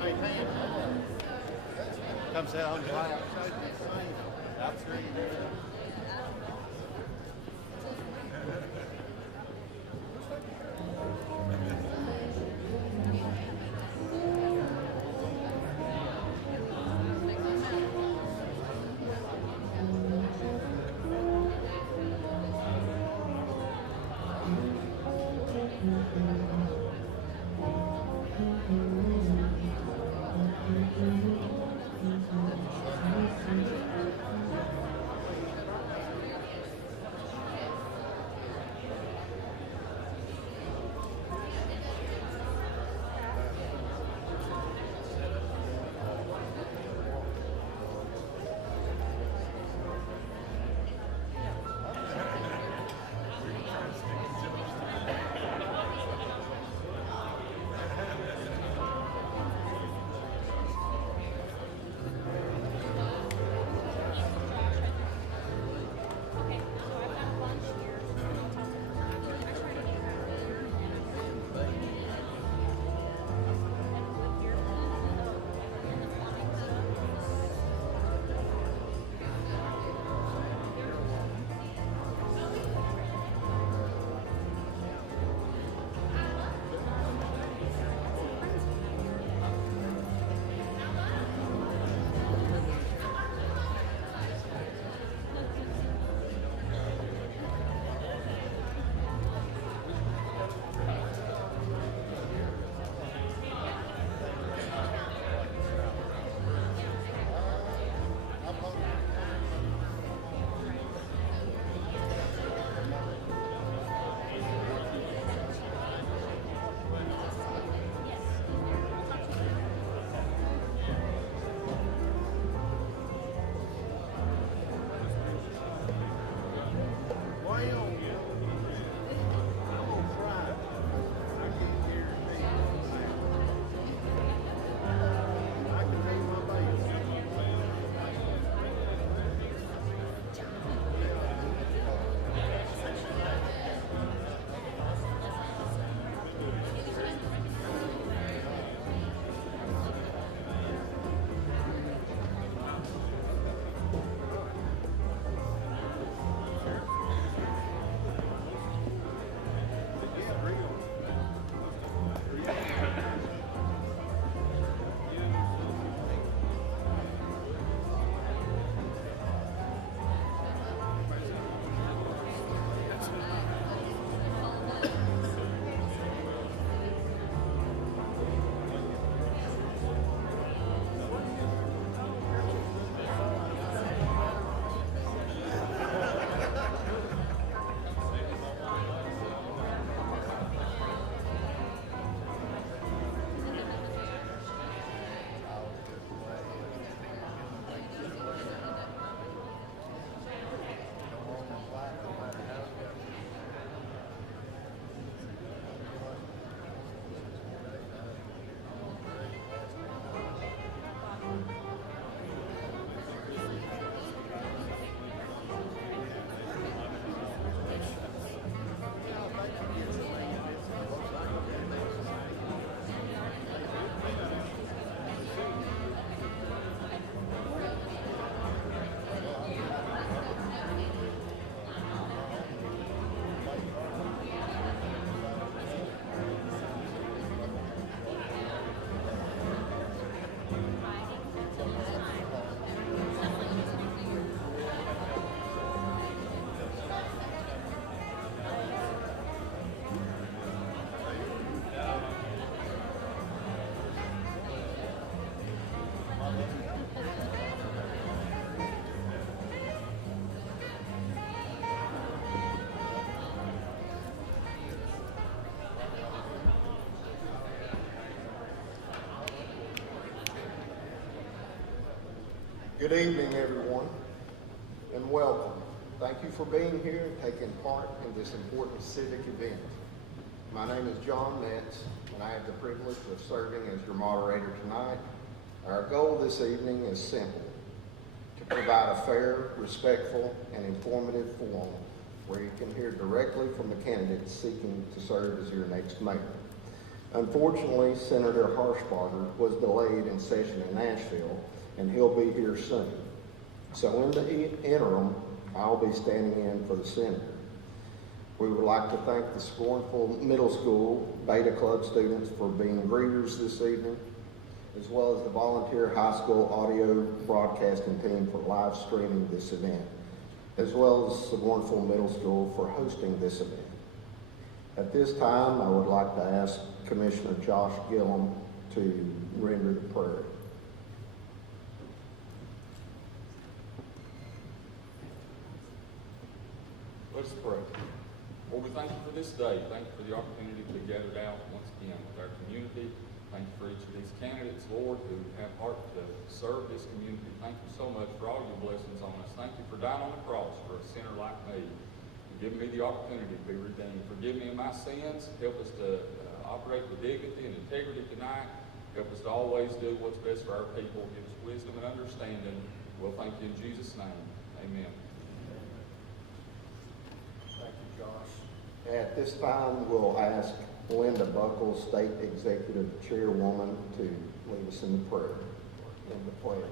Hey, man. Come sit on the lap. That's great. Good evening, everyone, and welcome. Thank you for being here and taking part in this important civic event. My name is John Metz, and I have the privilege of serving as your moderator tonight. Our goal this evening is simple: to provide a fair, respectful, and informative forum where you can hear directly from the candidates seeking to serve as your next mayor. Unfortunately, Senator Harshbarger was delayed in session in Nashville, and he'll be here soon. So in the interim, I'll be standing in for the senator. We would like to thank the Scornful Middle School Beta Club students for being greeters this evening, as well as the volunteer high school audio broadcasting team for live streaming this event, as well as Scornful Middle School for hosting this event. At this time, I would like to ask Commissioner Josh Gillum to render the prayer. Let's pray. Lord, we thank you for this day. Thank you for the opportunity to be gathered out once again with our community. Thank you for each of these candidates, Lord, who have heart to serve this community. Thank you so much for all your blessings on us. Thank you for dying on the cross for a sinner like me and giving me the opportunity to be redeemed. Forgive me of my sins. Help us to operate with dignity and integrity tonight. Help us to always do what's best for our people. Give us wisdom and understanding. We'll thank you in Jesus' name. Amen. Thank you, Josh. At this time, we'll ask Linda Buckles, State Executive Chairwoman, to lead us in the prayer, in the pledge.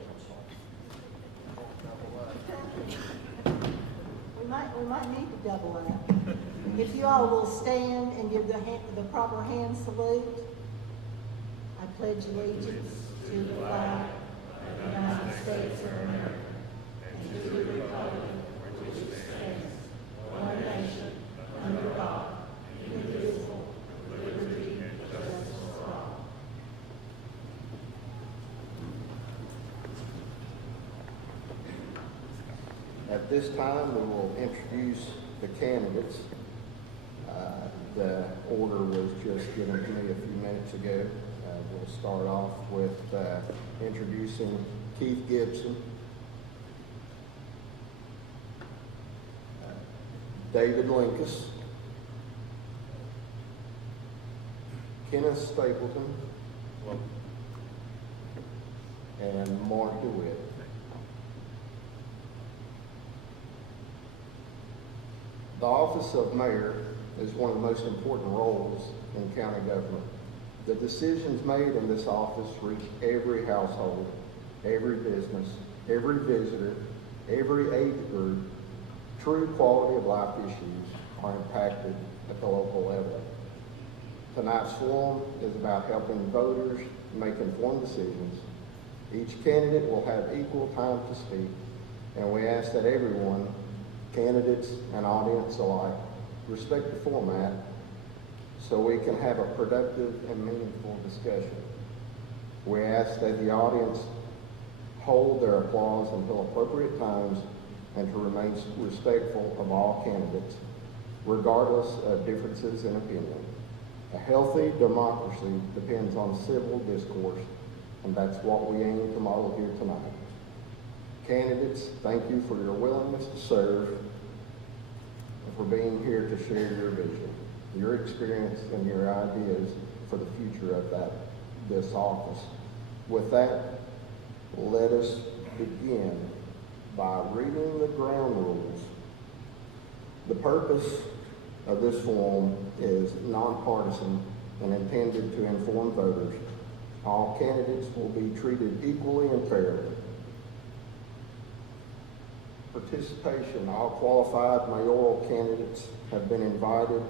We might need to double up. If you all will stand and give the proper hand salute. I pledge allegiance to the flag of the United States of America and to the republic which stands one nation under God, indivisible, with liberty and justice for all. At this time, we will introduce the candidates. The order was just given to me a few minutes ago. We'll start off with introducing Keith Gibson, David Linkus, Kenneth Stapleton, and Mark DeWitt. The office of mayor is one of the most important roles in county government. The decisions made in this office reach every household, every business, every visitor, every age group. True quality of life issues are impacted at the local level. Tonight's forum is about helping voters make informed decisions. Each candidate will have equal time to speak, and we ask that everyone, candidates and audience alike, respect the format so we can have a productive and meaningful discussion. We ask that the audience hold their applause until appropriate times and to remain respectful of all candidates, regardless of differences in opinion. A healthy democracy depends on civil discourse, and that's what we aim to model here tonight. Candidates, thank you for your willingness to serve and for being here to share your vision, your experience, and your ideas for the future of this office. With that, let us begin by reading the ground rules. The purpose of this forum is nonpartisan and intended to inform voters. All candidates will be treated equally and fairly. Participation. All qualified mayoral candidates have been invited.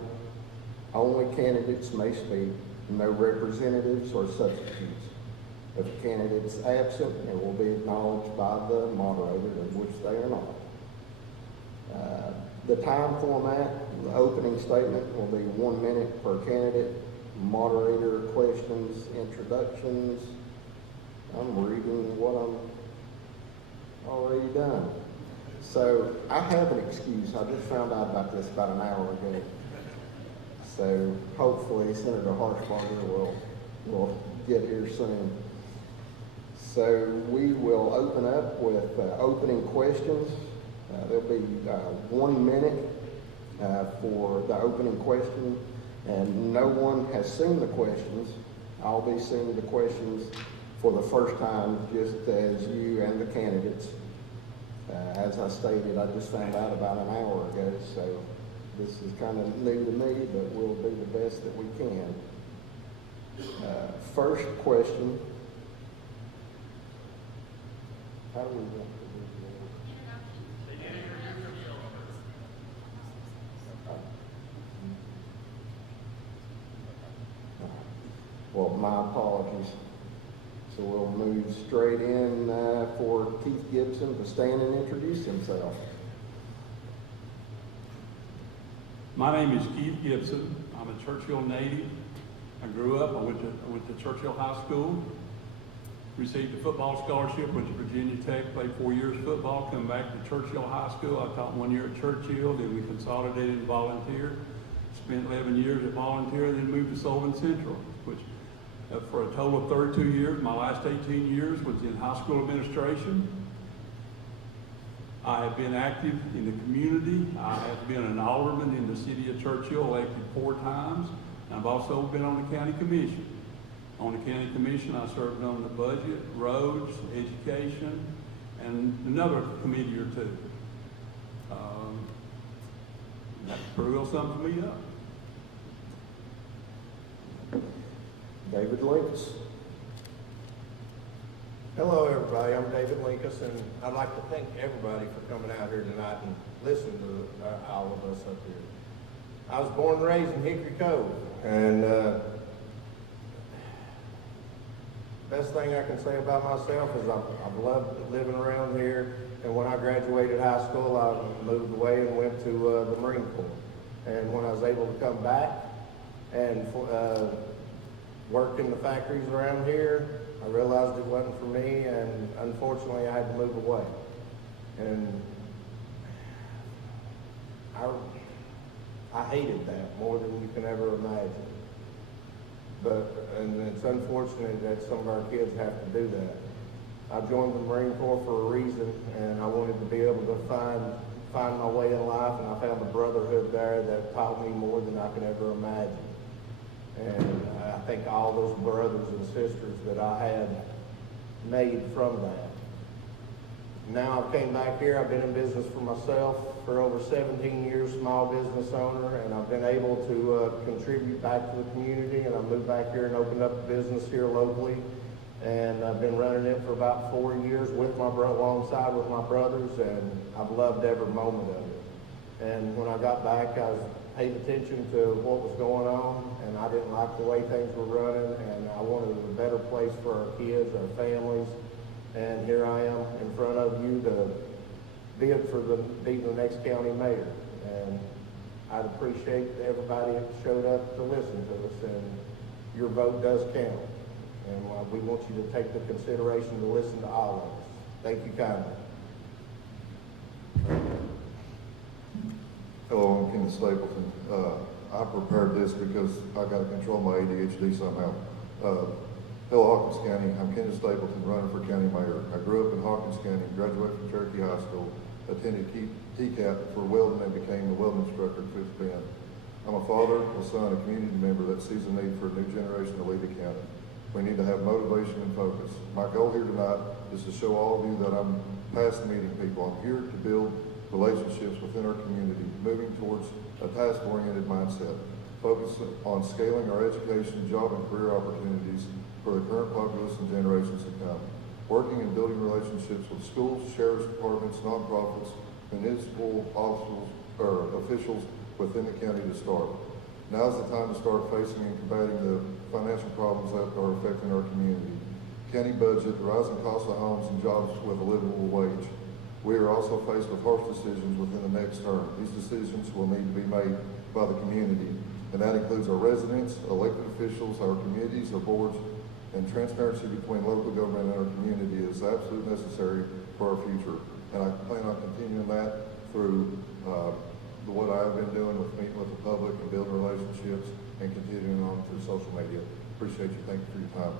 Only candidates may speak, no representatives or substitutes. If a candidate is absent, it will be acknowledged by the moderator, in which they are not. The time format, the opening statement will be 1 minute per candidate. Moderator questions, introductions. I'm reading what I'm already done. So I have an excuse. I just found out about this about an hour ago. So hopefully Senator Harshbarger will get here soon. So we will open up with opening questions. There'll be 1 minute for the opening question, and no one has seen the questions. I'll be seeing the questions for the first time, just as you and the candidates. As I stated, I just found out about an hour ago, so this is kind of new to me, but we'll do the best that we can. First question. How do we want to do that? Well, my apologies. So we'll move straight in for Keith Gibson to stand and introduce himself. My name is Keith Gibson. I'm a Churchill native. I grew up, I went to Churchill High School, received a football scholarship, went to Virginia Tech, played 4 years football, come back to Churchill High School. I taught 1 year at Churchill, then we consolidated and volunteered. Spent 11 years at volunteer, then moved to Sullivan Central, which for a total of 32 years. My last 18 years was in high school administration. I have been active in the community. I have been an alderman in the city of Churchill, elected 4 times. I've also been on the county commission. On the county commission, I served on the budget, roads, education, and another committee or two. That pretty well sums me up. David Linkus. Hello, everybody. I'm David Linkus, and I'd like to thank everybody for coming out here tonight and listening to all of us up here. I was born and raised in Hickory Cove, and best thing I can say about myself is I've loved living around here. And when I graduated high school, I moved away and went to the Marine Corps. And when I was able to come back and work in the factories around here, I realized it wasn't for me, and unfortunately I had to move away. And I hated that more than you can ever imagine. And it's unfortunate that some of our kids have to do that. I joined the Marine Corps for a reason, and I wanted to be able to find my way in life, and I found a brotherhood there that taught me more than I could ever imagine. And I think all those brothers and sisters that I had made from that. Now I've came back here, I've been in business for myself for over 17 years, small business owner, and I've been able to contribute back to the community, and I moved back here and opened up a business here locally. And I've been running it for about 4 years alongside with my brothers, and I've loved every moment of it. And when I got back, I was paid attention to what was going on, and I didn't like the way things were running, and I wanted a better place for our kids, our families. And here I am in front of you to bid for being the next county mayor. And I'd appreciate everybody that showed up to listen to us, and your vote does count. And we want you to take the consideration to listen to all of us. Thank you kindly. Hello, I'm Ken Stapleton. I prepared this because I got to control my ADHD somehow. Hello, Hawkins County. I'm Ken Stapleton, running for county mayor. I grew up in Hawkins County, graduated from Cherokee High School, attended TCAP for welding, and became a welding instructor at 5th Bend. I'm a father, a son, a community member that sees a need for a new generation to lead the county. We need to have motivation and focus. My goal here tonight is to show all of you that I'm past meeting people. I'm here to build relationships within our community, moving towards a task-oriented mindset, focus on scaling our education, job, and career opportunities for the current populace and generations to come, working and building relationships with schools, sheriff's departments, nonprofits, municipal officials within the county to start. Now is the time to start facing and combating the financial problems that are affecting our community. County budget, rising costs of homes, and jobs with a livable wage. We are also faced with harsh decisions within the next term. These decisions will need to be made by the community, and that includes our residents, elected officials, our committees, our boards, and transparency between local government and our community is absolutely necessary for our future. And I plan on continuing that through what I've been doing with meeting with the public and building relationships and continuing on through social media. Appreciate you. Thank you for your time.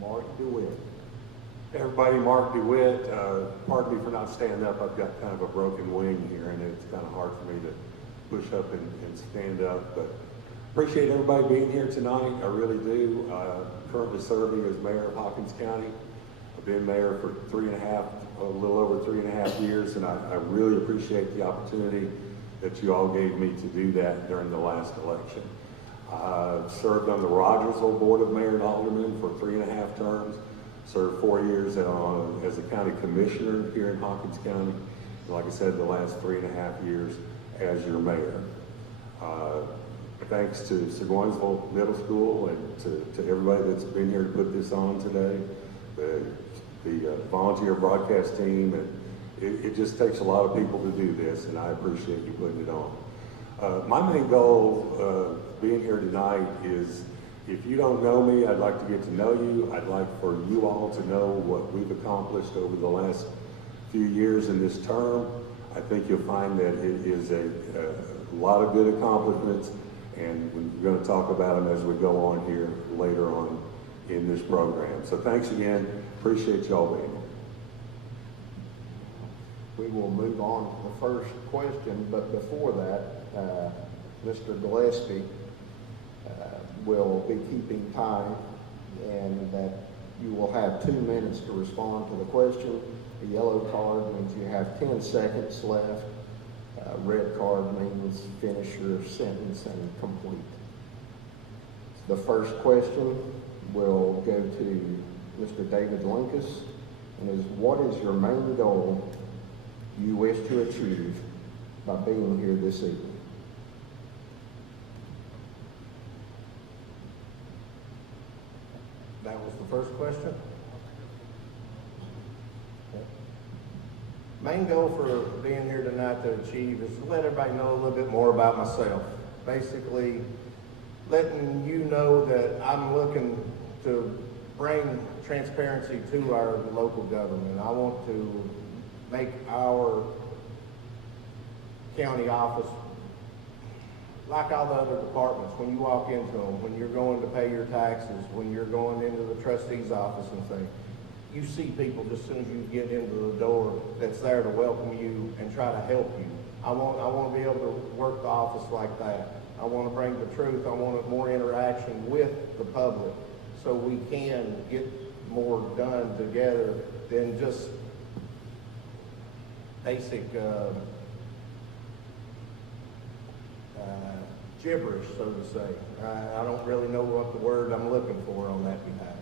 Mark DeWitt. Everybody, Mark DeWitt. Pardon me for not standing up. I've got kind of a broken wing here, and it's kind of hard for me to push up and stand up. But appreciate everybody being here tonight. I really do. Currently serving as mayor of Hawkins County. I've been mayor for a little over 3.5 years, and I really appreciate the opportunity that you all gave me to do that during the last election. I served on the Rogersville Board of Mayor and Aldermen for 3.5 terms, served 4 years as a county commissioner here in Hawkins County, and like I said, the last 3.5 years as your mayor. Thanks to Seguinsville Middle School and to everybody that's been here to put this on today, the volunteer broadcast team, and it just takes a lot of people to do this, and I appreciate you putting it on. My main goal being here tonight is, if you don't know me, I'd like to get to know you. I'd like for you all to know what we've accomplished over the last few years in this term. I think you'll find that it is a lot of good accomplishments, and we're going to talk about them as we go on here later on in this program. So thanks again. Appreciate y'all being here. We will move on to the first question, but before that, Mr. Gillespie will be keeping time, and that you will have 2 minutes to respond to the question. The yellow card means you have 10 seconds left. Red card means finish your sentence and complete. The first question will go to Mr. David Linkus, and is, what is your main goal you wish to achieve by being here this evening? That was the first question. Okay. Main goal for being here tonight to achieve is to let everybody know a little bit more about myself. Basically, letting you know that I'm looking to bring transparency to our local government. I want to make our county office like all the other departments. When you walk into them, when you're going to pay your taxes, when you're going into the trustee's office and things, you see people just as soon as you get into the door that's there to welcome you and try to help you. I want to be able to work the office like that. I want to bring the truth. I want more interaction with the public so we can get more done together than just basic gibberish, so to say. I don't really know what the word I'm looking for on that behalf.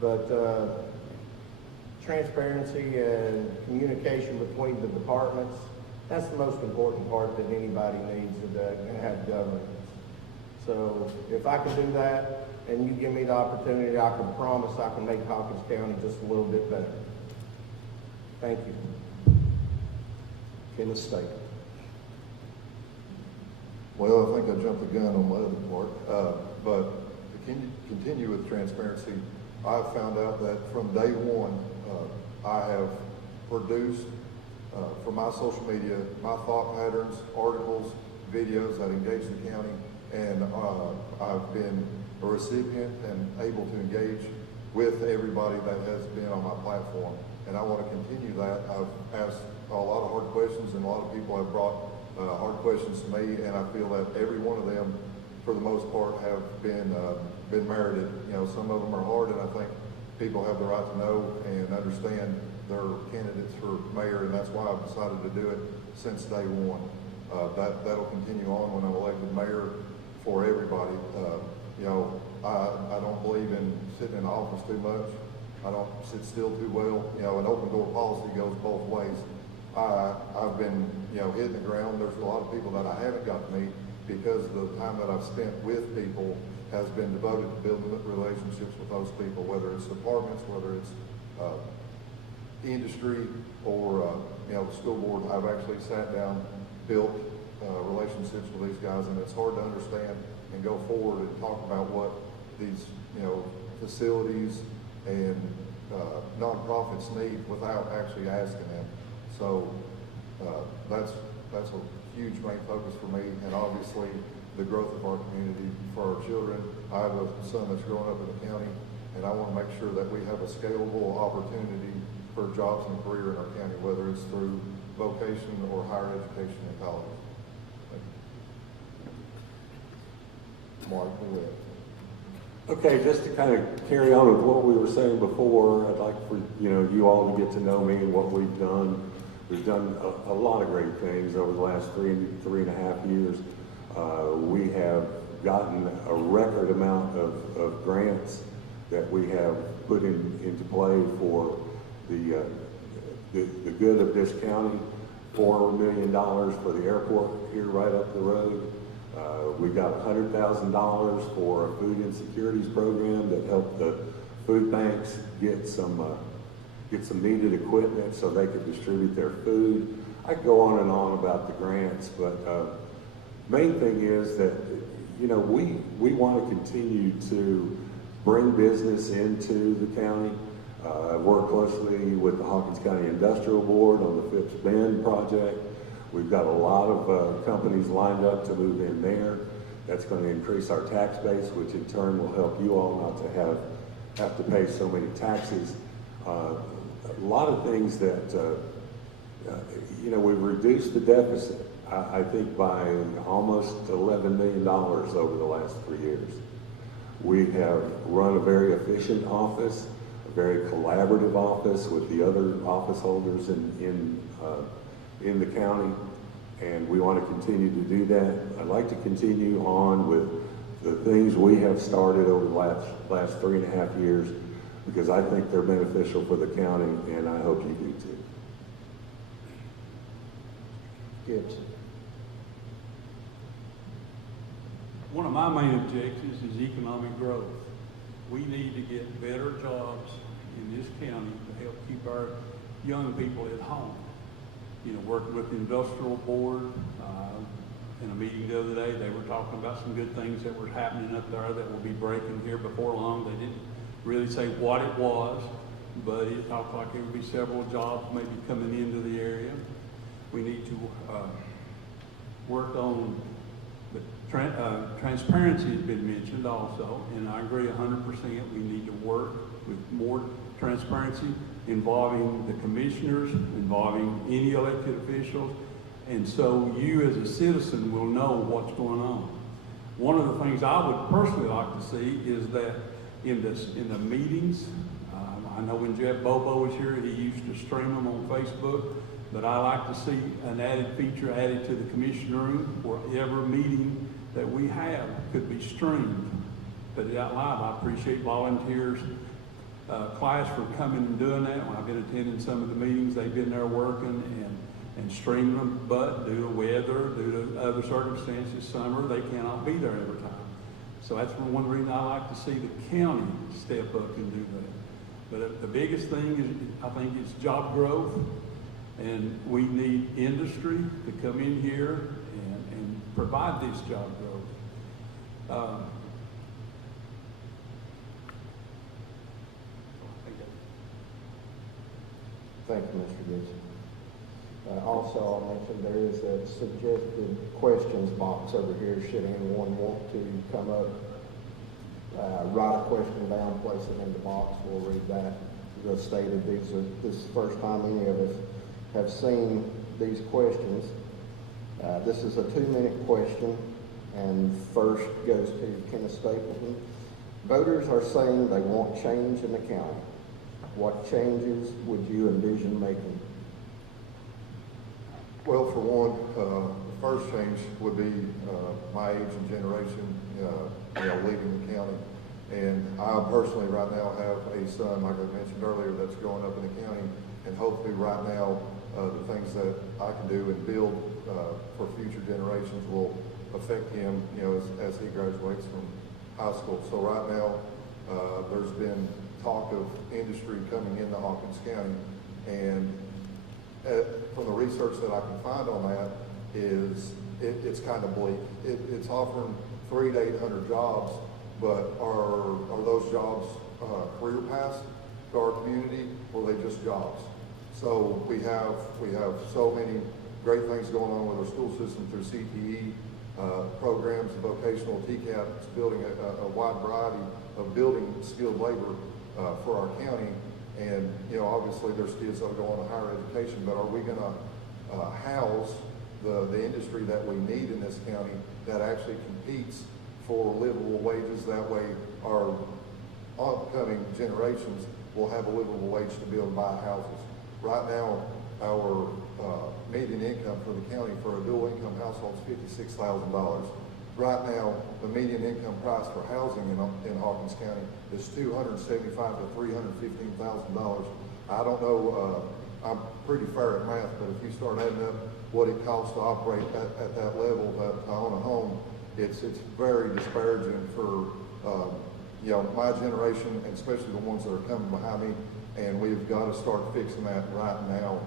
But transparency and communication between the departments, that's the most important part that anybody needs to have governance. So if I can do that and you give me the opportunity, I can promise I can make Hawkins County just a little bit better. Thank you. Kenneth Staker. Well, I think I jumped the gun on my other part, but to continue with transparency, I've found out that from day one, I have produced for my social media, my thought patterns, articles, videos that engage the county, and I've been a recipient and able to engage with everybody that has been on my platform, and I want to continue that. I've asked a lot of hard questions, and a lot of people have brought hard questions to me, and I feel that every one of them, for the most part, have been merited. You know, some of them are hard, and I think people have the right to know and understand their candidates for mayor, and that's why I've decided to do it since day one. That'll continue on when I'm elected mayor for everybody. You know, I don't believe in sitting in the office too much. I don't sit still too well. You know, an open door policy goes both ways. I've been, you know, hitting the ground. There's a lot of people that I haven't got to meet because the time that I've spent with people has been devoted to building relationships with those people, whether it's departments, whether it's industry, or you know, the school board. I've actually sat down, built relationships with these guys, and it's hard to understand and go forward and talk about what these, you know, facilities and nonprofits need without actually asking them. So that's a huge main focus for me, and obviously the growth of our community for our children. I have a son that's growing up in the county, and I want to make sure that we have a scalable opportunity for jobs and career in our county, whether it's through vocation or higher education in college. Mark DeWitt. Okay, just to kind of carry on with what we were saying before, I'd like for you all to get to know me and what we've done. We've done a lot of great things over the last three and a half years. We have gotten a record amount of grants that we have put into play for the good of this county. $4 million for the airport here right up the road. We got $100,000 for a food insecurities program that helped the food banks get some needed equipment so they could distribute their food. I could go on and on about the grants, but main thing is that, you know, we want to continue to bring business into the county. I work closely with the Hawkins County Industrial Board on the Phipps Bend project. We've got a lot of companies lined up to move in there. That's going to increase our tax base, which in turn will help you all not to have to pay so many taxes. A lot of things that, you know, we've reduced the deficit, I think, by almost $11 million over the last 3 years. We have run a very efficient office, a very collaborative office with the other office holders in the county, and we want to continue to do that. I'd like to continue on with the things we have started over the last 3.5 years, because I think they're beneficial for the county, and I hope you do too. Gibson. One of my main objectives is economic growth. We need to get better jobs in this county to help keep our young people at home. You know, working with the industrial board, in a meeting the other day, they were talking about some good things that were happening up there that will be breaking here before long. They didn't really say what it was, but it talked like there would be several jobs maybe coming into the area. We need to work on the transparency has been mentioned also, and I agree 100%. We need to work with more transparency involving the commissioners, involving any elected officials, and so you as a citizen will know what's going on. One of the things I would personally like to see is that in the meetings, I know when Jeff Bobo was here, he used to stream them on Facebook, but I like to see an added feature added to the commission room where every meeting that we have could be streamed. Put it out live. I appreciate volunteers, class for coming and doing that. When I've been attending some of the meetings, they've been there working and streaming them, but due to weather, due to other circumstances, summer, they cannot be there every time. So that's one reason I like to see the county step up and do that. But the biggest thing is, I think, is job growth, and we need industry to come in here and provide this job growth. Thank you, Mr. Gibson. Also, I'll mention there is a suggested questions box over here should anyone want to come up, write a question down, place it in the box. We'll read that. As I stated, this is the first time any of us have seen these questions. This is a 2-minute question, and first goes to Kenneth Stapleton. Voters are saying they want change in the county. What changes would you envision making? Well, for one, the first change would be my age and generation, leaving the county. And I personally right now have a son, like I mentioned earlier, that's growing up in the county. And hopefully right now, the things that I can do and build for future generations will affect him, as he graduates from high school. So right now, there's been talk of industry coming into Hawkins County, and from the research that I can find on that is it's kind of bleak. It's offering 300 to 800 jobs, but are those jobs career paths to our community, or are they just jobs? So we have so many great things going on with our school system through CTE programs, vocational TCAPs, building a wide variety of building skilled labor for our county. And, obviously there's kids that will go on to higher education, but are we going to house the industry that we need in this county that actually competes for livable wages? That way our upcoming generations will have a livable wage to be able to buy houses. Right now, our median income for the county for a dual income household is $56,000. right now, the median income price for housing in Hawkins County is $275,000 to $315,000. I don't know, I'm pretty fair at math, but if you start adding up what it costs to operate at that level, to own a home, it's very disparaging for, you know, my generation, and especially the ones that are coming behind me. And we've got to start fixing that right now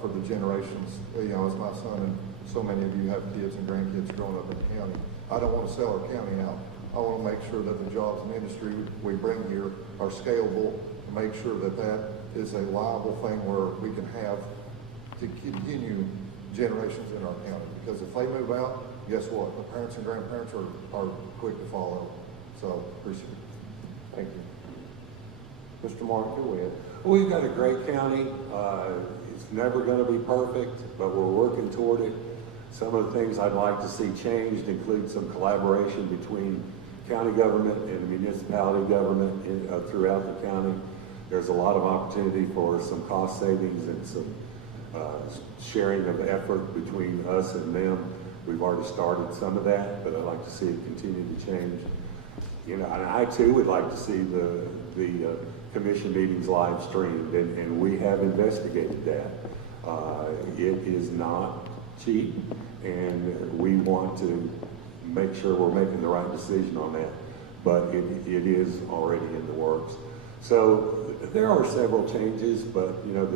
for the generations. You know, as my son and so many of you have kids and grandkids growing up in the county. I don't want to sell our county out. I want to make sure that the jobs and industry we bring here are scalable, to make sure that that is a liable thing where we can have to continue generations in our county. Because if they move out, guess what? The parents and grandparents are quick to follow. So, appreciate it. Thank you. Mr. Mark DeWitt. We've got a great county. It's never going to be perfect, but we're working toward it. Some of the things I'd like to see changed include some collaboration between county government and municipality government throughout the county. There's a lot of opportunity for some cost savings and some sharing of effort between us and them. We've already started some of that, but I'd like to see it continue to change. You know, and I too would like to see the commission meetings live streamed, and we have investigated that. It is not cheap, and we want to make sure we're making the right decision on that, but it is already in the works. So there are several changes, but you know,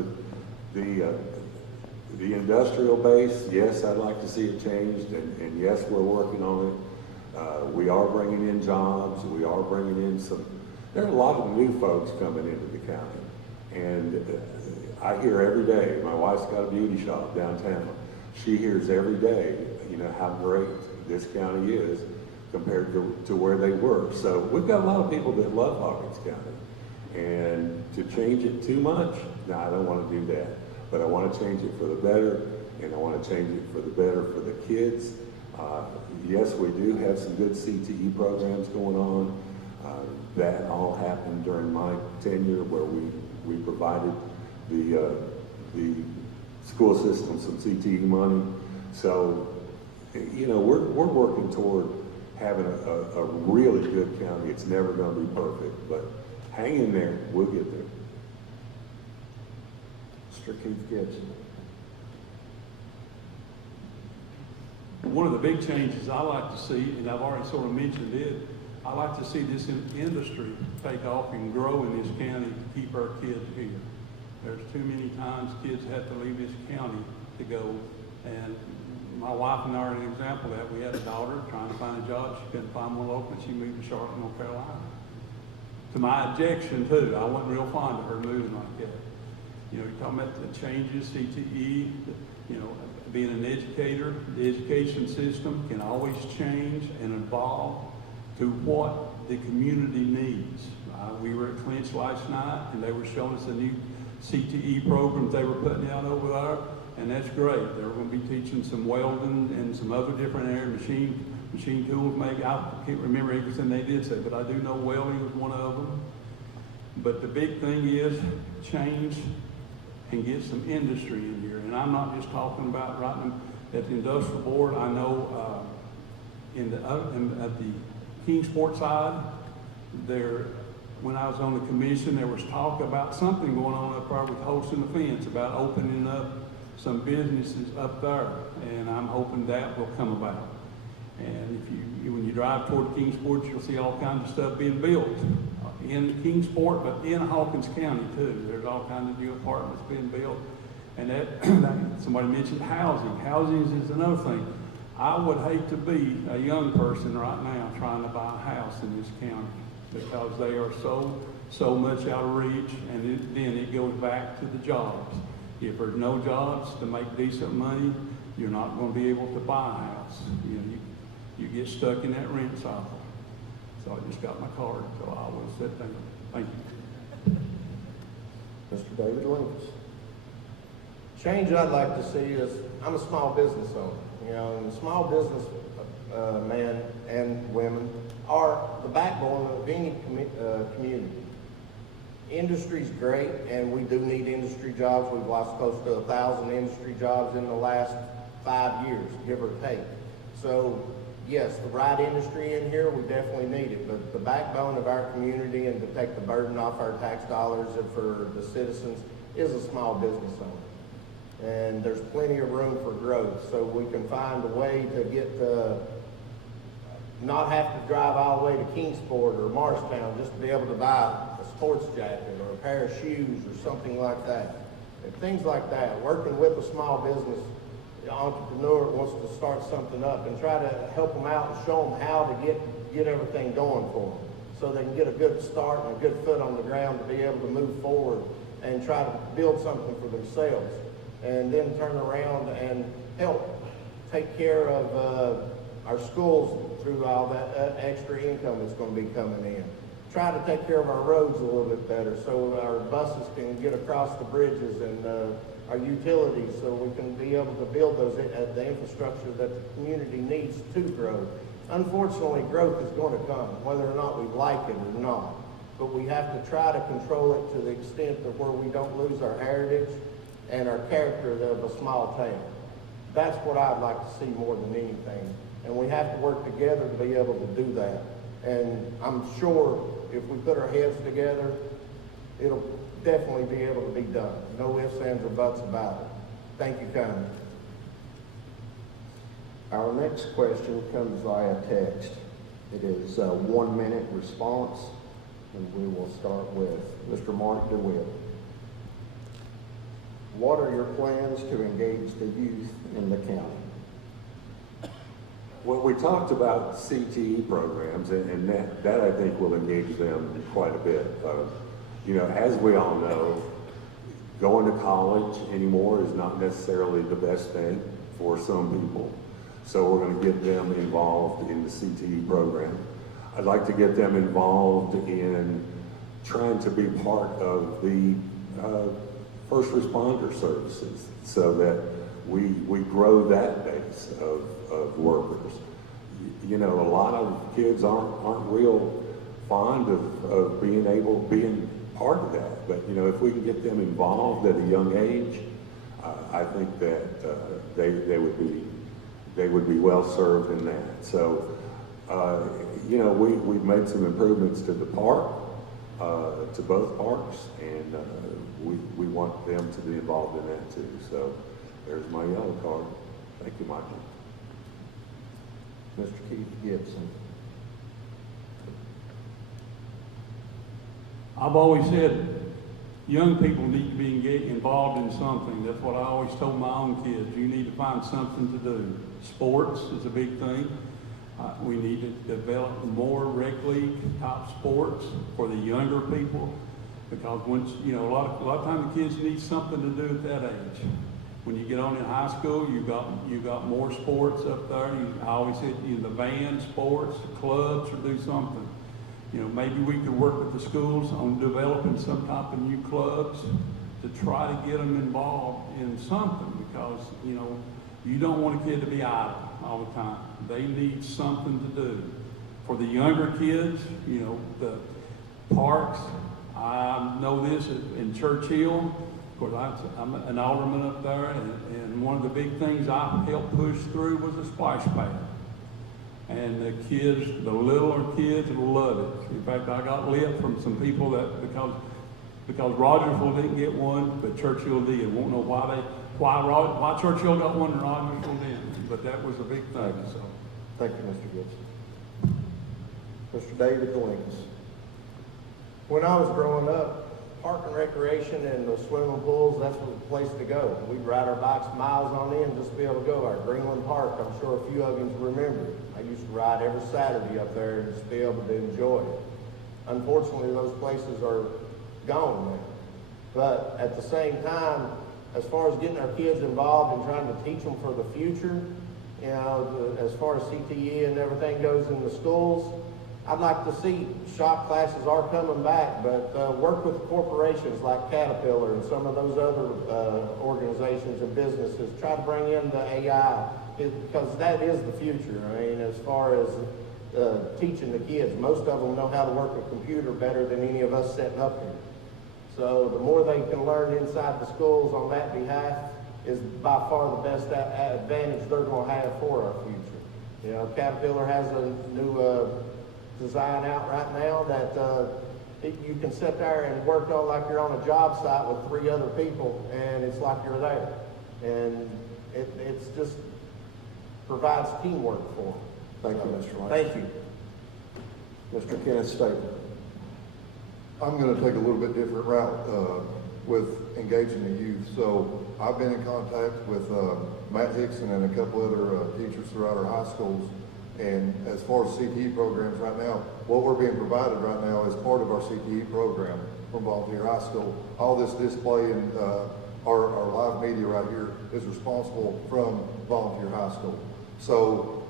the industrial base, yes, I'd like to see it changed, and yes, we're working on it. We are bringing in jobs. We are bringing in there are a lot of new folks coming into the county. And I hear every day, my wife's got a beauty shop downtown. She hears every day, you know, how great this county is compared to where they were. So we've got a lot of people that love Hawkins County. And to change it too much, no, I don't want to do that. But I want to change it for the better, and I want to change it for the better for the kids. Yes, we do have some good CTE programs going on. That all happened during my tenure, where we provided the school system some CTE money. So, you know, we're working toward having a really good county. It's never going to be perfect, but hang in there. We'll get there. Mr. Keith Gibson. One of the big changes I like to see, and I've already sort of mentioned it, I like to see this industry take off and grow in this county to keep our kids here. There's too many times kids have to leave this county to go, and my wife and I are an example of that. We had a daughter trying to find a job. She couldn't find one local, and she moved to Charlotte, North Carolina. To my objection too, I wasn't real fond of her moving like that. You know, you're talking about the changes, CTE, you know, being an educator, the education system can always change and evolve to what the community needs. We were at Clinch last night, and they were showing us the new CTE programs they were putting out over there, and that's great. They were going to be teaching some welding and some other different areas, machine tools maybe. I can't remember everything they did say, but I do know welding was one of them. But the big thing is change and get some industry in here. And I'm not just talking about right now at the industrial board. I know at the Kingsport side, when I was on the commission, there was talk about something going on up there with hosting the fence, about opening up some businesses up there. And I'm hoping that will come about. And if when you drive toward Kingsport, you'll see all kinds of stuff being built in Kingsport, but in Hawkins County too. There's all kinds of new apartments being built. And that somebody mentioned housing. Housing is another thing. I would hate to be a young person right now trying to buy a house in this county, because they are so much out of reach, and then it goes back to the jobs. If there's no jobs to make decent money, you're not going to be able to buy a house. You know, you get stuck in that rent cycle. So I just got my card, so I will sit there. Thank you. Mr. David Lucas. Change I'd like to see is, I'm a small business owner, you know, and small business men and women are the backbone of any community. Industry's great, and we do need industry jobs. We've lost close to 1,000 industry jobs in the last 5 years, give or take. So yes, the right industry in here, we definitely need it, but the backbone of our community and to take the burden off our tax dollars and for the citizens is a small business owner. And there's plenty of room for growth, so we can find a way to get not have to drive all the way to Kingsport or Morristown just to be able to buy a sports jacket or a pair of shoes or something like that. And things like that, working with a small business entrepreneur wants to start something up and try to help them out and show them how to get everything going for them so they can get a good start and a good foot on the ground to be able to move forward and try to build something for themselves and then turn around and help take care of our schools through all that extra income that's going to be coming in. Try to take care of our roads a little bit better so our buses can get across the bridges and our utilities so we can be able to build the infrastructure that the community needs to grow. Unfortunately, growth is going to come, whether or not we like it or not. But we have to try to control it to the extent of where we don't lose our heritage and our character of a small town. That's what I'd like to see more than anything. And we have to work together to be able to do that. And I'm sure if we put our heads together, it'll definitely be able to be done. No ifs, ands, or buts about it. Thank you kindly. Our next question comes via text. It is a 1-minute response, and we will start with Mr. Mark DeWitt. What are your plans to engage the youth in the county? Well, we talked about CTE programs, and that I think will engage them quite a bit. You know, as we all know, going to college anymore is not necessarily the best thing for some people. So we're going to get them involved in the CTE program. I'd like to get them involved in trying to be part of the first responder services so that we grow that base of workers. You know, a lot of kids aren't real fond of being part of that. But, you know, if we can get them involved at a young age, I think that they would be well served in that. So, you know, we've made some improvements to the park, to both parks, and we want them to be involved in that too. So there's my yellow card. Thank you, Michael. Mr. Keith Gibson. I've always said young people need to be involved in something. That's what I always told my own kids. You need to find something to do. Sports is a big thing. We need to develop more rec league type sports for the younger people, because once, you know, a lot of times the kids need something to do at that age. When you get on in high school, you got more sports up there. I always said, you know, the band, sports, clubs, or do something. You know, maybe we could work with the schools on developing some type of new clubs to try to get them involved in something, because, you know, you don't want a kid to be idle all the time. They need something to do. For the younger kids, you know, the parks, I know this in Churchill. Of course, I'm an alderman up there, and one of the big things I helped push through was a splash pad. And the kids, the littler kids, love it. In fact, I got lip from some people that because Rogersville didn't get one, but Churchill did. Won't know why Churchill got one and Rogersville didn't. But that was a big thing. So, Thank you, Mr. Gibson. Mr. David Links. When I was growing up, park and recreation and the swimming pools, that's the place to go. We'd ride our bikes miles on end just to be able to go. Our Greenland Park, I'm sure a few of you remember. I used to ride every Saturday up there and just be able to enjoy it. Unfortunately, those places are gone now. But at the same time, as far as getting our kids involved and trying to teach them for the future, you know, as far as CTE and everything goes in the schools, I'd like to see shop classes are coming back, but work with corporations like Caterpillar and some of those other organizations and businesses. Try to bring in the AI, because that is the future. I mean, as far as teaching the kids, most of them know how to work a computer better than any of us sitting up here. So the more they can learn inside the schools on that behalf is by far the best advantage they're going to have for our future. You know, Caterpillar has a new design out right now that you can sit there and work on like you're on a job site with 3 other people, and it's like you're there. And it's just provides teamwork for them. Thank you, Mr. Wright. Thank you. Mr. Kenneth Stapleton. I'm going to take a little bit different route with engaging the youth. So I've been in contact with Matt Hickson and a couple other teachers throughout our high schools. And as far as CTE programs right now, what we're being provided right now is part of our CTE program from Volunteer High School. All this display and our live media right here is responsible from Volunteer High School. So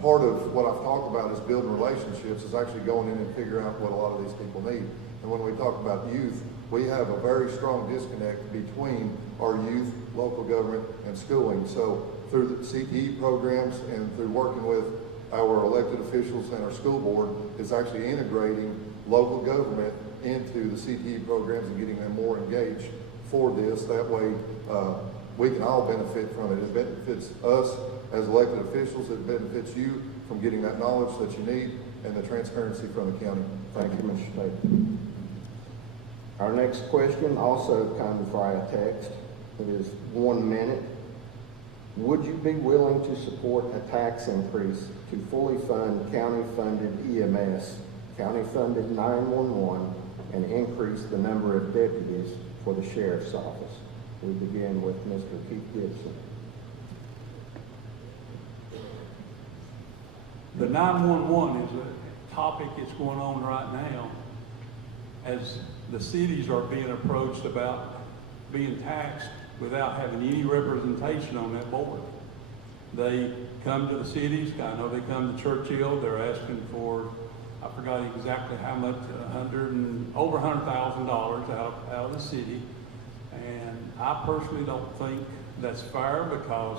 part of what I've talked about is building relationships, is actually going in and figuring out what a lot of these people need. And when we talk about youth, we have a very strong disconnect between our youth, local government, and schooling. So through the CTE programs and through working with our elected officials and our school board, is actually integrating local government into the CTE programs and getting them more engaged for this. That way, we can all benefit from it. It benefits us as elected officials. It benefits you from getting that knowledge that you need and the transparency from the county. Thank you, Mr. Stapleton. Our next question also comes via text. It is 1 minute. Would you be willing to support a tax increase to fully fund county-funded EMS, county-funded 911, and increase the number of deputies for the sheriff's office? We begin with Mr. Keith Gibson. The 911 is a topic that's going on right now as the cities are being approached about being taxed without having any representation on that board. They come to the cities, I know they come to Churchill, they're asking for, I forgot exactly how much, over $100,000 out of the city. And I personally don't think that's fair, because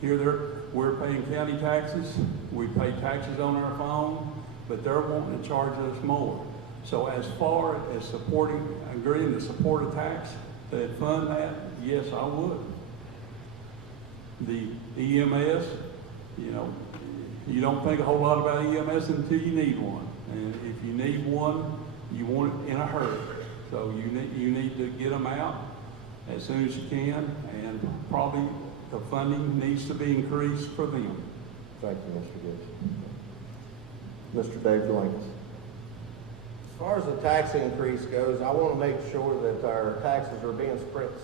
here we're paying county taxes, we pay taxes on our phone, but they're wanting to charge us more. So as far as agreeing to support a tax to fund that, yes, I would. The EMS, you don't think a whole lot about EMS until you need one. And if you need one, you want it in a hurry. So you need to get them out as soon as you can, and probably the funding needs to be increased for them. Thank you, Mr. Gibson. Mr. Dave Lincoln. As far as the tax increase goes, I want to make sure that our taxes are being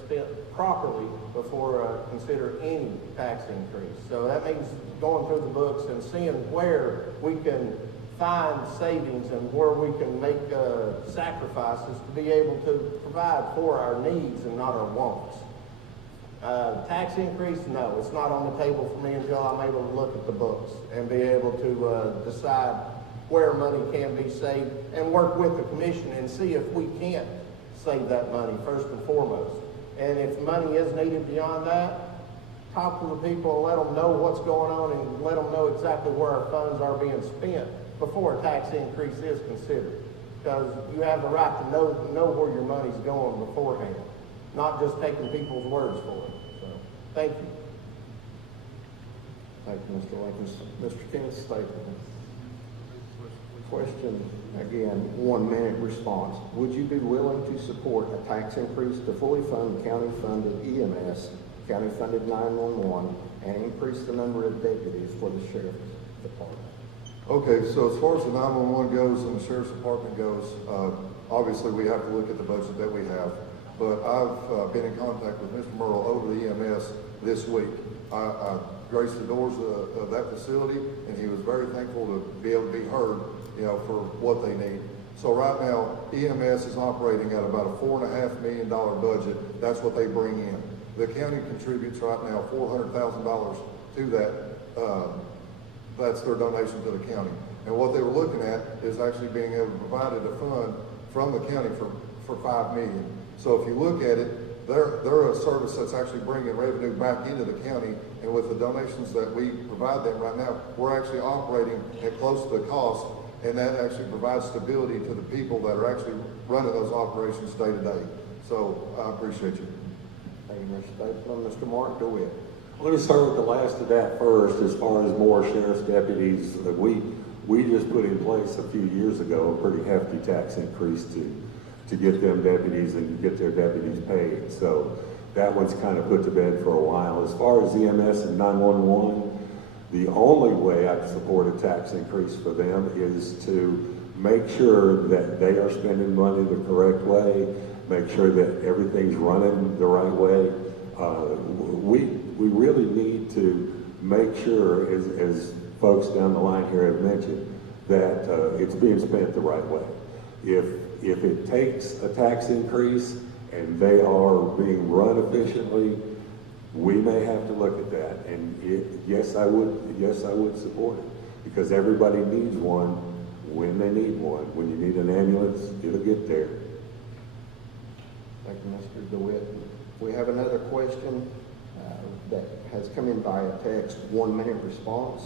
spent properly before I consider any tax increase. So that means going through the books and seeing where we can find savings and where we can make sacrifices to be able to provide for our needs and not our wants. Tax increase, no, it's not on the table for me until I'm able to look at the books and be able to decide where money can be saved and work with the commission and see if we can't save that money first and foremost. And if money is needed beyond that, talk to the people and let them know what's going on and let them know exactly where our funds are being spent before a tax increase is considered. Because you have the right to know where your money's going beforehand, not just taking people's words for it. So, thank you. Thank you, Mr. Lincoln. Mr. Kenneth Stapleton. Question, again, 1 minute response. Would you be willing to support a tax increase to fully fund county-funded EMS, county-funded 911, and increase the number of deputies for the sheriff's department? Okay, so as far as the 911 goes and the sheriff's department goes, obviously we have to look at the budget that we have. But I've been in contact with Mr. Merle over the EMS this week. I graced the doors of that facility, and he was very thankful to be able to be heard, for what they need. So right now, EMS is operating at about a $4.5 million budget. That's what they bring in. The county contributes right now $400,000 to that. That's their donation to the county. And what they were looking at is actually being able to provide a fund from the county for $5 million. So if you look at it, they're a service that's actually bringing revenue back into the county, and with the donations that we provide them right now, we're actually operating at close to the cost, and that actually provides stability to the people that are actually running those operations day to day. So I appreciate you. Thank you, Mr. Stapleton. Mr. Mark DeWitt. Let me start with the last of that first. As far as more sheriff's deputies, we just put in place a few years ago a pretty hefty tax increase to get them deputies and get their deputies paid. So that one's kind of put to bed for a while. As far as EMS and 911, the only way I'd support a tax increase for them is to make sure that they are spending money the correct way, make sure that everything's running the right way. We really need to make sure, as folks down the line here have mentioned, that it's being spent the right way. If it takes a tax increase and they are being run efficiently, we may have to look at that. And yes, I would support it, because everybody needs one when they need one. When you need an ambulance, it'll get there. Thank you, Mr. DeWitt. We have another question that has come in via text, 1 minute response.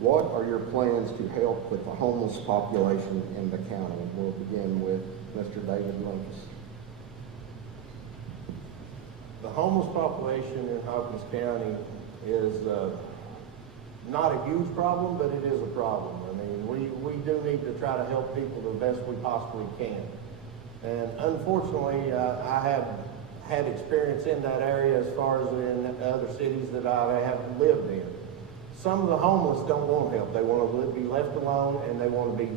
What are your plans to help with the homeless population in the county? We'll begin with Mr. David Linkus. The homeless population in Hawkins County is not a huge problem, but it is a problem. I mean, we do need to try to help people the best we possibly can. And unfortunately, I have had experience in that area as far as in other cities that I have lived in. Some of the homeless don't want help. They want to be left alone, and they want to be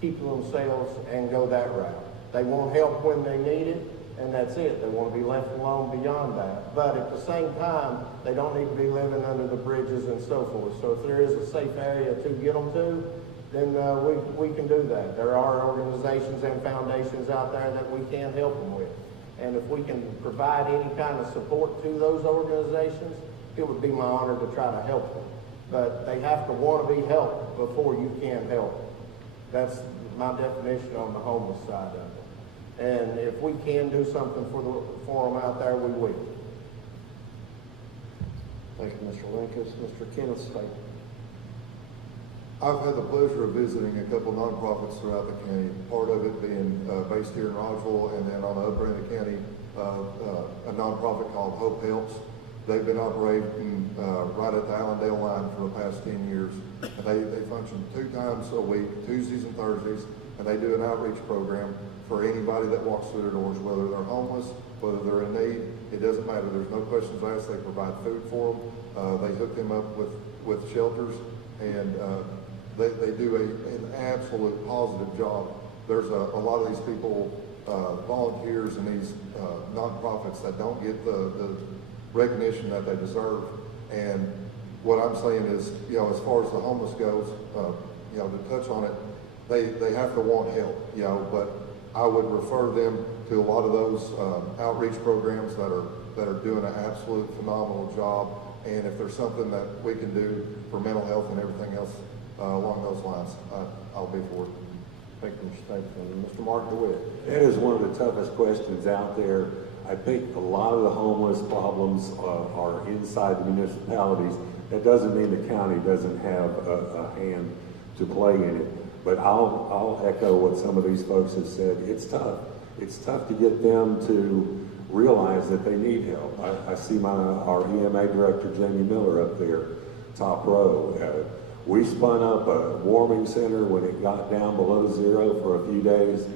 keep to themselves and go that route. They want help when they need it, and that's it. They want to be left alone beyond that. But at the same time, they don't need to be living under the bridges and so forth. So if there is a safe area to get them to, then we can do that. There are organizations and foundations out there that we can help them with. And if we can provide any kind of support to those organizations, it would be my honor to try to help them. But they have to want to be helped before you can help them. That's my definition on the homeless side of it. And if we can do something for them out there, we will. Thank you, Mr. Linkus. Mr. Kenneth State. I've had the pleasure of visiting a couple nonprofits throughout the county, part of it being based here in Roswell, and then on the upper end of the county, a nonprofit called Hope Helps. They've been operating right at the Allendale line for the past 10 years. And they function 2 times a week, Tuesdays and Thursdays, and they do an outreach program for anybody that walks through their doors, whether they're homeless, whether they're in need. It doesn't matter. There's no questions asked. They provide food for them. They hook them up with shelters, and they do an absolute positive job. There's a lot of these people, volunteers in these nonprofits that don't get the recognition that they deserve. And what I'm saying is, as far as the homeless goes, to touch on it, they have to want help, but I would refer them to a lot of those outreach programs that are doing an absolute phenomenal job. And if there's something that we can do for mental health and everything else along those lines, I'll be for it. Thank you, Mr. State. Mr. Mark DeWitt. That is one of the toughest questions out there. I think a lot of the homeless problems are inside the municipalities. That doesn't mean the county doesn't have a hand to play in it. But I'll echo what some of these folks have said. It's tough. It's tough to get them to realize that they need help. I see our EMA director, Jamie Miller, up there, top row. We spun up a warming center when it got down below zero for a few days,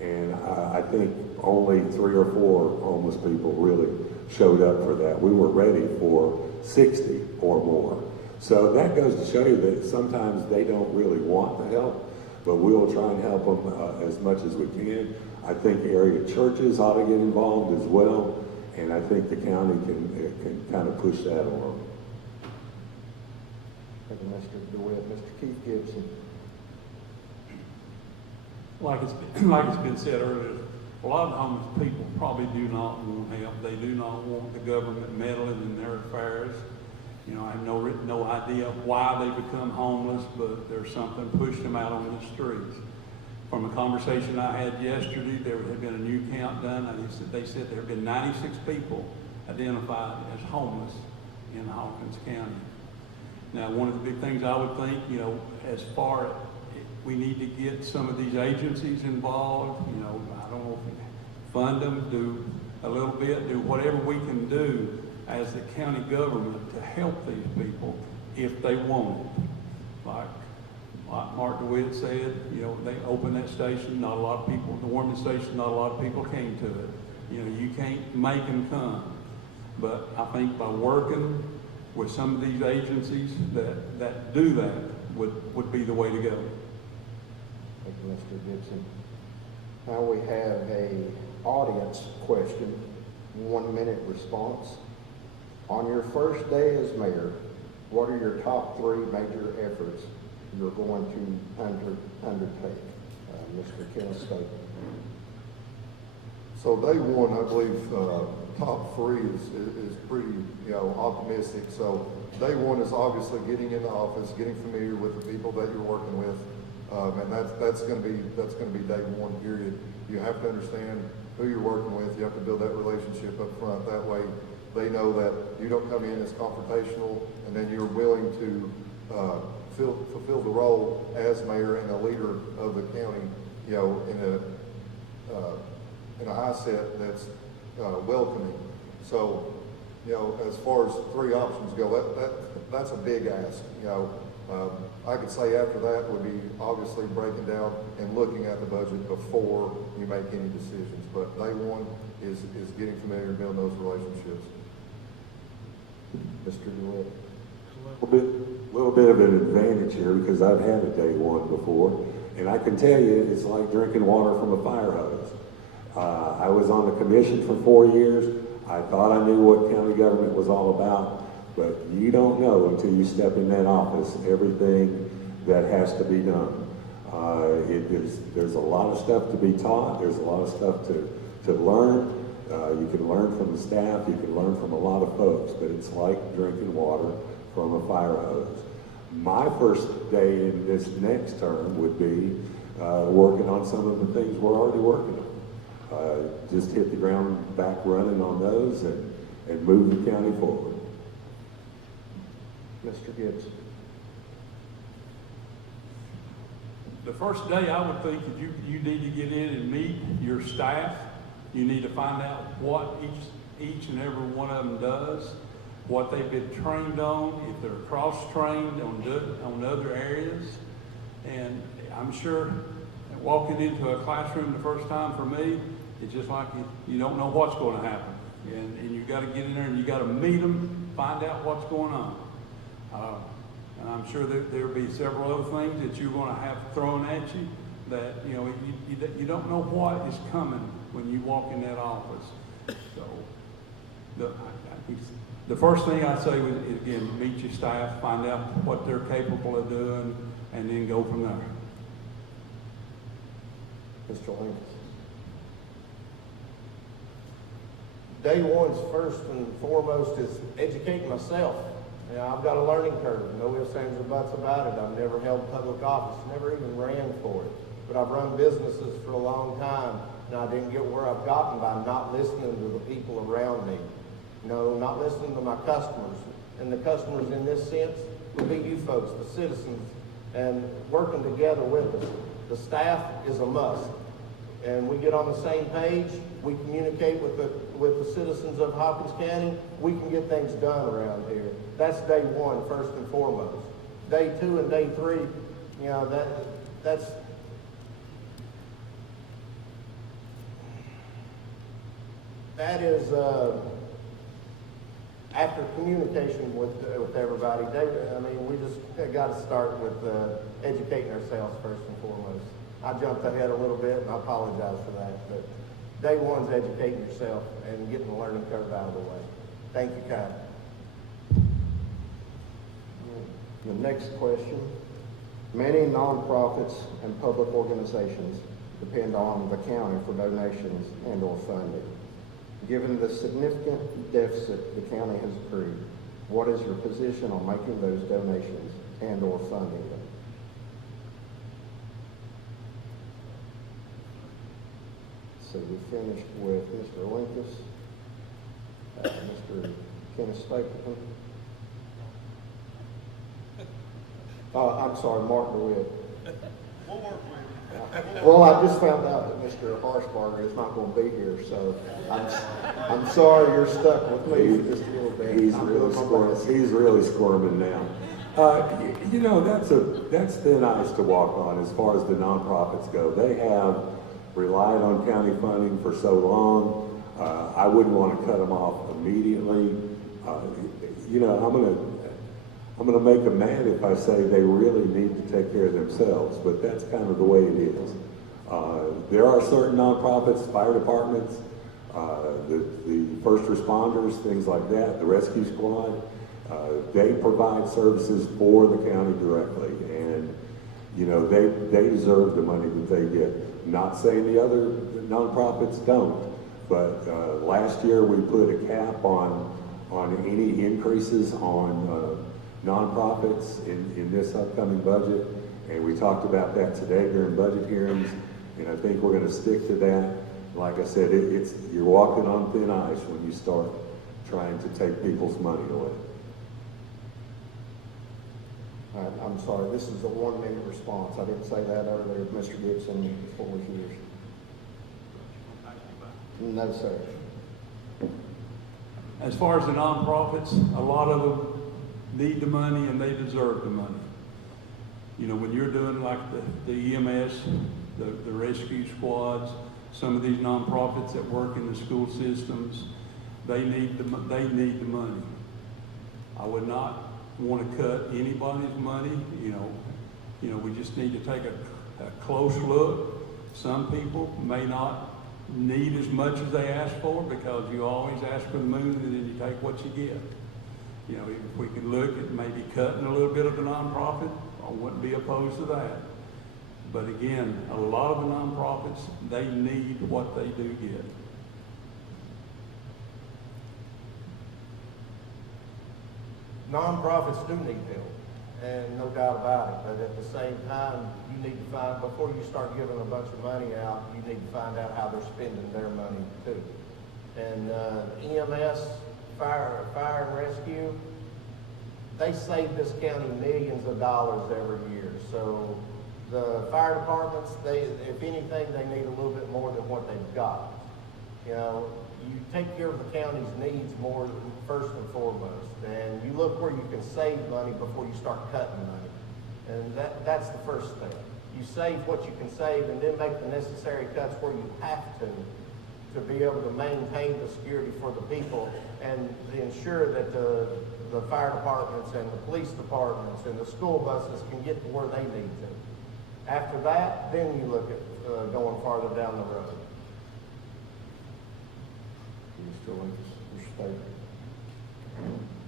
and I think only 3 or 4 homeless people really showed up for that. We were ready for 60 or more. So that goes to show you that sometimes they don't really want the help, but we'll try and help them as much as we can. I think area churches ought to get involved as well, and I think the county can kind of push that on them. Thank you, Mr. DeWitt. Mr. Keith Gibson. Like it's been said earlier, a lot of the homeless people probably do not want help. They do not want the government meddling in their affairs. I have no idea why they become homeless, but there's something pushed them out on the streets. From a conversation I had yesterday, there had been a new count done, and they said there have been 96 people identified as homeless in Hawkins County. Now, one of the big things I would think, as far as we need to get some of these agencies involved, I don't know if we fund them, do a little bit, do whatever we can do as the county government to help these people if they want it. Like Mark DeWitt said, you know, they opened that station, not a lot of people, the warming station, not a lot of people came to it. You know, you can't make them come. But I think by working with some of these agencies that do that would be the way to go. Thank you, Mr. Gibson. Now we have a audience question, 1 minute response. On your first day as mayor, what are your top 3 major efforts you're going to undertake? Mr. Kenneth Stapleton. So day one, I believe, top 3 is pretty, you know, optimistic. So day one is obviously getting in the office, getting familiar with the people that you're working with. And that's going to be day one, period. You have to understand who you're working with. You have to build that relationship up front. That way they know that you don't come in as confrontational, and then you're willing to fulfill the role as mayor and a leader of the county, you know, in a high set that's welcoming. So, you know, as far as 3 options go, that's a big ask, you know. I could say after that would be obviously breaking down and looking at the budget before you make any decisions. But day one is getting familiar and building those relationships. Mr. DeWitt. A little bit of an advantage here because I've had a day one before, and I can tell you it's like drinking water from a fire hose. I was on the commission for 4 years. I thought I knew what county government was all about. But you don't know until you step in that office everything that has to be done. There's a lot of stuff to be taught. There's a lot of stuff to learn. You can learn from the staff. You can learn from a lot of folks. But it's like drinking water from a fire hose. My first day in this next term would be working on some of the things we're already working on. Just hit the ground back running on those and move the county forward. Mr. Gibson. The first day, I would think that you need to get in and meet your staff. You need to find out what each and every one of them does, what they've been trained on, if they're cross-trained on other areas. And I'm sure walking into a classroom the first time for me, it's just like you don't know what's going to happen. And you got to get in there and you got to meet them, find out what's going on. And I'm sure that there'll be several other things that you're going to have thrown at you that, you know, you don't know what is coming when you walk in that office. So the first thing I say is, again, meet your staff, find out what they're capable of doing, and then go from there. Mr. Lincoln. Day one's first and foremost is educating myself. You know, I've got a learning curve, no ifs, ands, or buts about it. I've never held public office, never even ran for it. But I've run businesses for a long time, and I didn't get where I've gotten by not listening to the people around me. You know, not listening to my customers. And the customers in this sense would be you folks, the citizens, and working together with us. The staff is a must. And we get on the same page, we communicate with the citizens of Hopkins County, we can get things done around here. That's day one, first and foremost. Day 2 and day 3, you know, that is after communication with everybody. I mean, we just got to start with educating ourselves first and foremost. I jumped ahead a little bit, and I apologize for that. But day one's educating yourself and getting the learning curve out of the way. Thank you, Kyle. The next question. Many nonprofits and public organizations depend on the county for donations and/or funding. Given the significant deficit the county has accrued, what is your position on making those donations and/or funding them? So we finished with Mr. Linkus, Mr. Kenneth Stapleton. I'm sorry, Mark DeWitt. We'll work with you. Well, I just found out that Mr. Harshbarger is not going to be here, so I'm sorry you're stuck with me for just a little bit. He's I'm really doing my squirming. best. He's really squirming now. You know, that's thin ice to walk on as far as the nonprofits go. They have relied on county funding for so long. I wouldn't want to cut them off immediately. You know, I'm gonna make them mad if I say they really need to take care of themselves, but that's kind of the way it is. There are certain nonprofits, fire departments, the first responders, things like that, the rescue squad, they provide services for the county directly, and you know, they deserve the money that they get. Not saying the other nonprofits don't, but last year we put a cap on any increases on nonprofits in this upcoming budget, and we talked about that today during budget hearings, and I think we're going to stick to that. Like I said, you're walking on thin ice when you start trying to take people's money away. I'm sorry, this is a 1 minute response. I didn't say that earlier, Mr. Gibson, before we hear. No, sir. As far as the nonprofits, a lot of them need the money and they deserve the money. You know, when you're doing like the EMS, the rescue squads, some of these nonprofits that work in the school systems, they need the money. I would not want to cut anybody's money. You know, we just need to take a close look. Some people may not need as much as they ask for, because you always ask for the moon and then you take what you get. You know, if we could look at maybe cutting a little bit of the nonprofit, I wouldn't be opposed to that. But again, a lot of the nonprofits, they need what they do get. Nonprofits do need help, and no doubt about it, but at the same time, you need to find, before you start giving a bunch of money out, you need to find out how they're spending their money too. And EMS, fire and rescue, they save this county millions of dollars every year. So the fire departments, if anything, they need a little bit more than what they've got. You know, you take care of the county's needs more first and foremost, and you look where you can save money before you start cutting money. And that's the first thing. You save what you can save, and then make the necessary cuts where you have to be able to maintain the security for the people and to ensure that the fire departments and the police departments and the school buses can get to where they need to. After that, then you look at going farther down the road.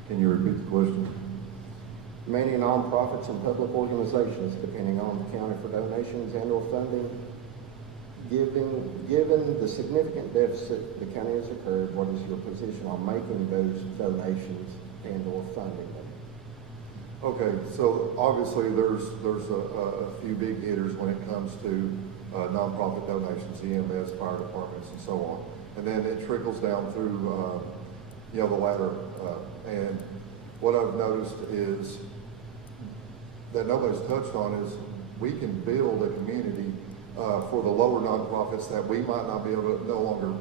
Can you repeat the question? Many nonprofits and public organizations depending on the county for donations and or funding. Given the significant deficit the county has incurred, what is your position on making those donations and or funding them? Okay, so obviously there's a few big hitters when it comes to nonprofit donations, EMS, fire departments, and so on. And then it trickles down through, the ladder. And what I've noticed is that nobody's touched on is we can build a community for the lower nonprofits that we might not be able to no longer,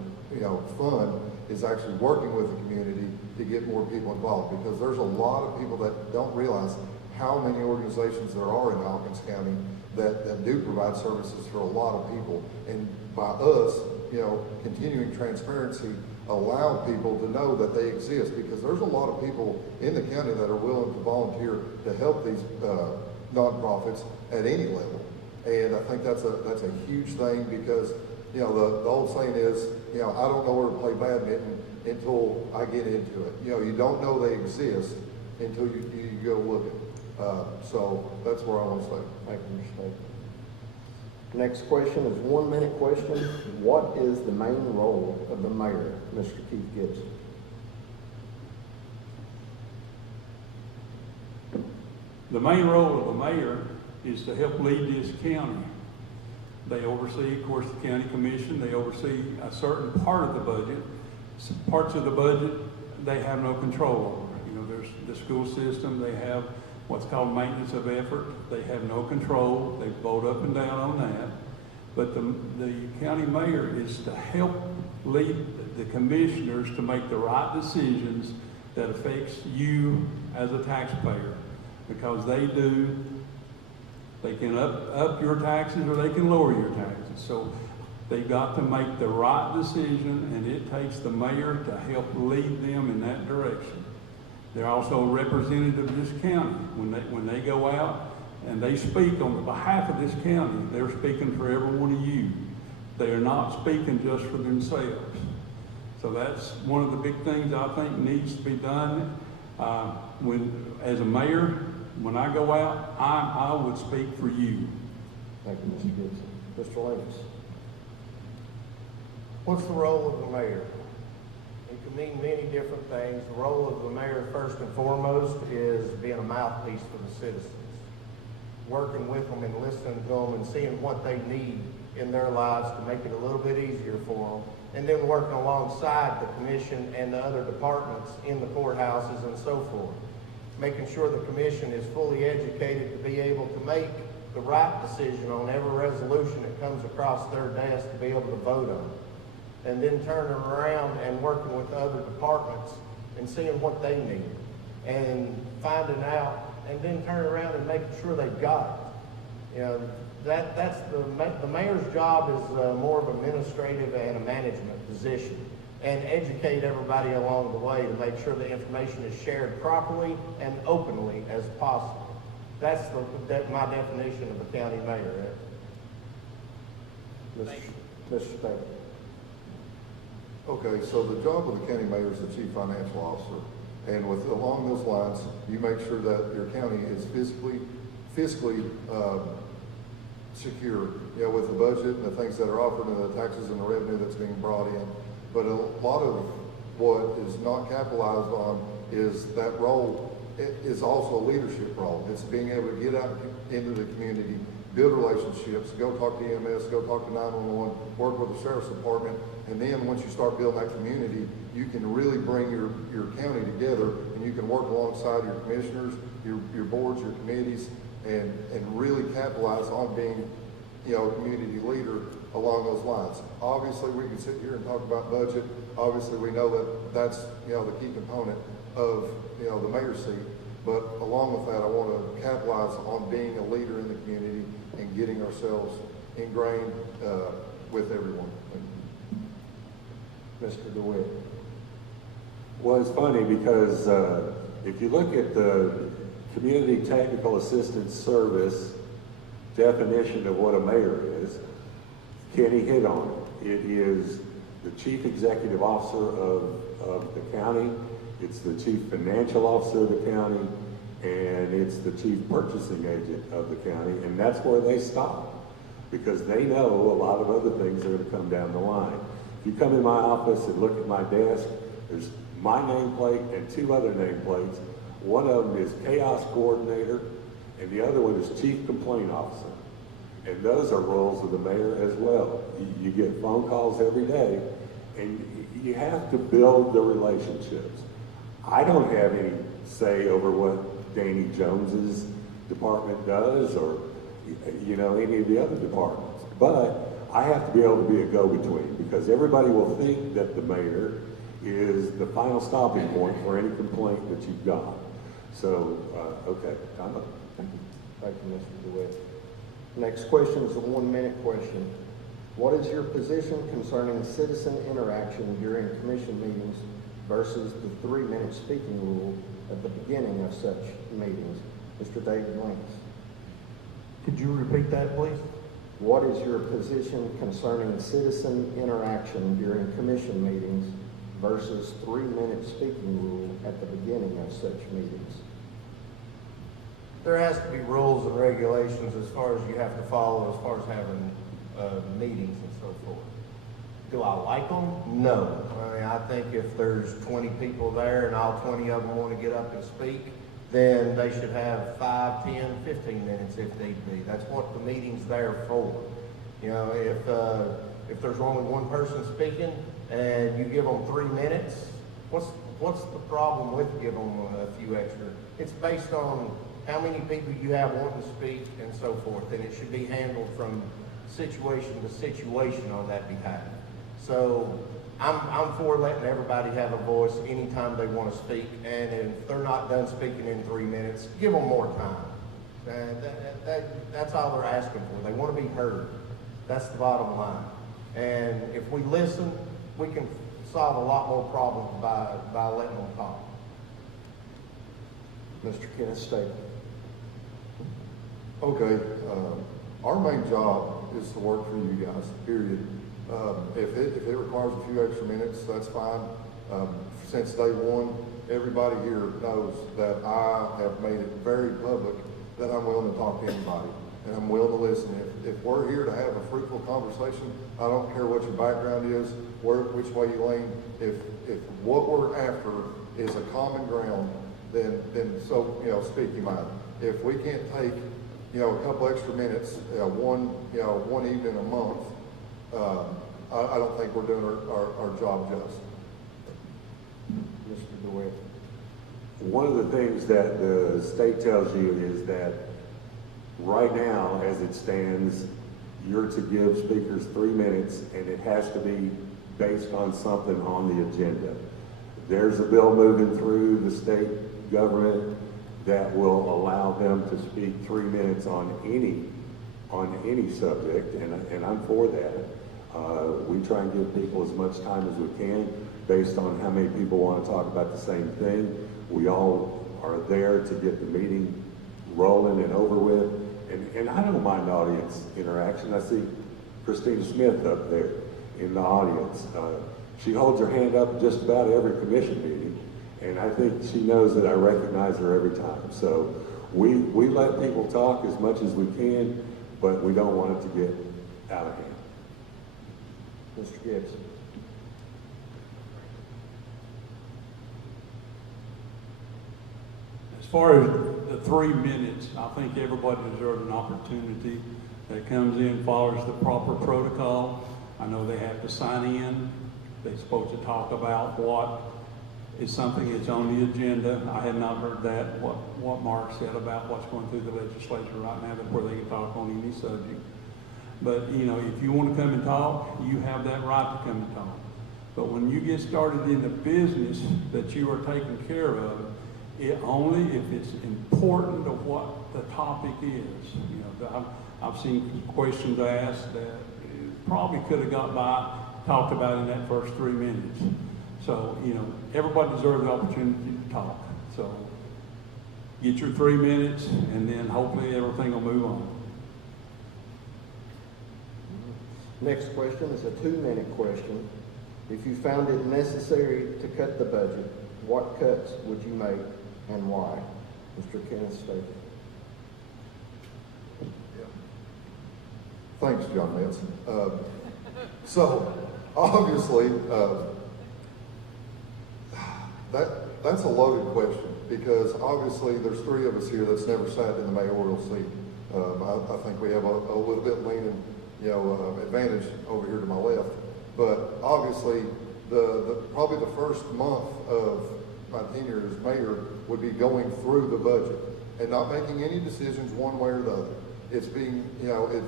fund, is actually working with the community to get more people involved, because there's a lot of people that don't realize how many organizations there are in Hawkins County that do provide services for a lot of people. And by us, continuing transparency, allow people to know that they exist, because there's a lot of people in the county that are willing to volunteer to help these nonprofits at any level. And I think that's a huge thing, because the old saying is, I don't know where to play badminton until I get into it. You don't know they exist until you go looking. So that's where I want to stay. Thank you, Mr. State. Next question is 1 minute question. What is the main role of the mayor, Mr. Keith Gibson? The main role of the mayor is to help lead this county. They oversee, of course, the county commission. They oversee a certain part of the budget. Some parts of the budget they have no control over. There's the school system. They have what's called maintenance of effort. They have no control. They vote up and down on that. But the county mayor is to help lead the commissioners to make the right decisions that affects you as a taxpayer. Because they can up your taxes or they can lower your taxes. So they've got to make the right decision, and it takes the mayor to help lead them in that direction. They're also a representative of this county. When they go out and they speak on behalf of this county, they're speaking for every one of you. They are not speaking just for themselves. So that's one of the big things I think needs to be done. As a mayor, when I go out, I would speak for you. Thank you, Mr. Gibson. Mr. Lincoln. What's the role of the mayor? It can mean many different things. The role of the mayor, first and foremost, is being a mouthpiece for the citizens. Working with them and listening to them and seeing what they need in their lives to make it a little bit easier for them. And then working alongside the commission and the other departments in the courthouses and so forth. Making sure the commission is fully educated to be able to make the right decision on every resolution that comes across their desk to be able to vote on. And then turning around and working with other departments and seeing what they need and finding out, and then turning around and making sure they've got it. You know, that's the mayor's job is more of administrative and a management position, and educate everybody along the way to make sure the information is shared properly and openly as possible. That's my definition of a county mayor. Mr. State. Okay, so the job of the county mayor is the chief financial officer. And along those lines, you make sure that your county is fiscally secure, with the budget and the things that are offered and the taxes and the revenue that's being brought in. But a lot of what is not capitalized on is that role. It is also a leadership role. It's being able to get out into the community, build relationships, go talk to EMS, go talk to 911, work with the sheriff's department, and then once you start building that community, you can really bring your county together, and you can work alongside your commissioners, your boards, your committees, and really capitalize on being, a community leader along those lines. Obviously, we can sit here and talk about budget. Obviously, we know that that's, the key component of, the mayor's seat. But along with that, I want to capitalize on being a leader in the community and getting ourselves ingrained with everyone. Mr. DeWitt. Well, it's funny because if you look at the Community Technical Assistance Service definition of what a mayor is, Kenny hit on it. It is the chief executive officer of the county, it's the chief financial officer of the county, and it's the chief purchasing agent of the county, and that's where they stop because they know a lot of other things are going to come down the line. If you come in my office and look at my desk, there's my nameplate and two other nameplates. One of them is chaos coordinator, and the other one is chief complaint officer. And those are roles of the mayor as well. You get phone calls every day, and you have to build the relationships. I don't have any say over what Danny Jones's department does or, any of the other departments. But I have to be able to be a go-between because everybody will think that the mayor is the final stopping point for any complaint that you've got. So, okay, time up. Thank you. Thank you, Mr. DeWitt. Next question is a 1-minute question. What is your position concerning citizen interaction during commission meetings versus the 3-minute speaking rule at the beginning of such meetings? Mr. David Links. Could you repeat that, please? What is your position concerning citizen interaction during commission meetings versus 3-minute speaking rule at the beginning of such meetings? There has to be rules and regulations as far as you have to follow as far as having meetings and so forth. Do I like them? No. I mean, I think if there's 20 people there and all 20 of them want to get up and speak, then they should have 5, 10, 15 minutes if need be. That's what the meeting's there for. If there's only one person speaking and you give them 3 minutes, what's the problem with giving them a few extra? It's based on how many people you have wanting to speak and so forth, and it should be handled from situation to situation on that behalf. So I'm for letting everybody have a voice anytime they want to speak, and if they're not done speaking in 3 minutes, give them more time. And that's all they're asking for. They want to be heard. That's the bottom line. And if we listen, we can solve a lot more problems by letting them talk. Mr. Kenneth Staple. Okay, our main job is to work for you guys, period. If it requires a few extra minutes, that's fine. Since day one, everybody here knows that I have made it very public that I'm willing to talk to anybody, and I'm willing to listen. If we're here to have a fruitful conversation, I don't care what your background is, which way you lean. If what we're after is a common ground, then so, speak your mind. If we can't take, a couple extra minutes, one evening a month, I don't think we're doing our job just. Mr. DeWitt. One of the things that the state tells you is that right now, as it stands, you're to give speakers 3 minutes, and it has to be based on something on the agenda. There's a bill moving through the state government that will allow them to speak 3 minutes on any subject, and I'm for that. We try and give people as much time as we can based on how many people want to talk about the same thing. We all are there to get the meeting rolling and over with. And I don't mind audience interaction. I see Christina Smith up there in the audience. She holds her hand up just about every commission meeting, and I think she knows that I recognize her every time. So we let people talk as much as we can, but we don't want it to get out of hand. Mr. Gibson. As far as the 3 minutes, I think everybody deserves an opportunity that comes in, follows the proper protocol. I know they have to sign in. They're supposed to talk about what is something that's on the agenda. I had not heard that, what Mark said about what's going through the legislature right now, where they can talk on any subject. But, if you want to come and talk, you have that right to come and talk. But when you get started in the business that you are taking care of, it only if it's important of what the topic is. I've seen questions asked that probably could have got talked about in that first 3 minutes. So, everybody deserves the opportunity to talk. So, get your 3 minutes, and then hopefully everything will move on. Next question is a 2-minute question. If you found it necessary to cut the budget, what cuts would you make and why? Mr. Kenneth Staple. Thanks, John Metz. So, obviously, that's a loaded question, because obviously there's 3 of us here that's never sat in the mayoral seat. I think we have a little bit leaning, advantage over here to my left. But obviously, probably the first month of my tenure as mayor would be going through the budget and not making any decisions one way or the other. It's being,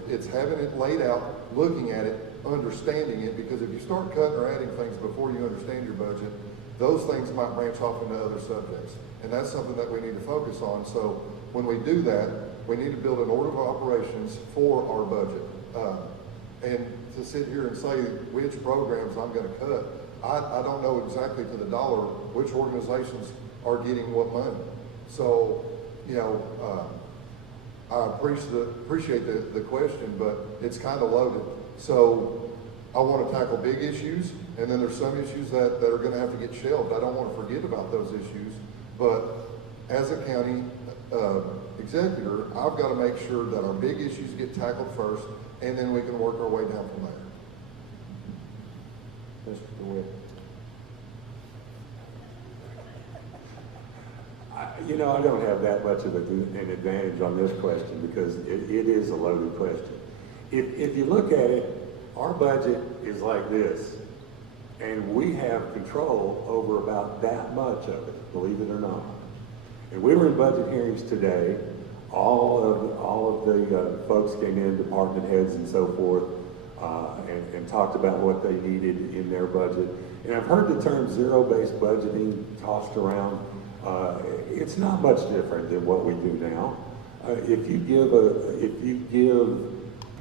it's having it laid out, looking at it, understanding it, because if you start cutting or adding things before you understand your budget, those things might branch off into other subjects. And that's something that we need to focus on. So when we do that, we need to build an order of operations for our budget. And to sit here and say which programs I'm going to cut, I don't know exactly to the dollar which organizations are getting what money. So, I appreciate the question, but it's kind of loaded. So I want to tackle big issues, and then there's some issues that are going to have to get shelved. I don't want to forget about those issues, but as a county executor, I've got to make sure that our big issues get tackled first, and then we can work our way down from there. Mr. DeWitt. I don't have that much of an advantage on this question because it is a loaded question. If you look at it, our budget is like this, and we have control over about that much of it, believe it or not. And we were in budget hearings today. all of the folks came in, department heads and so forth, and talked about what they needed in their budget. And I've heard the term zero-based budgeting tossed around. It's not much different than what we do now. If you give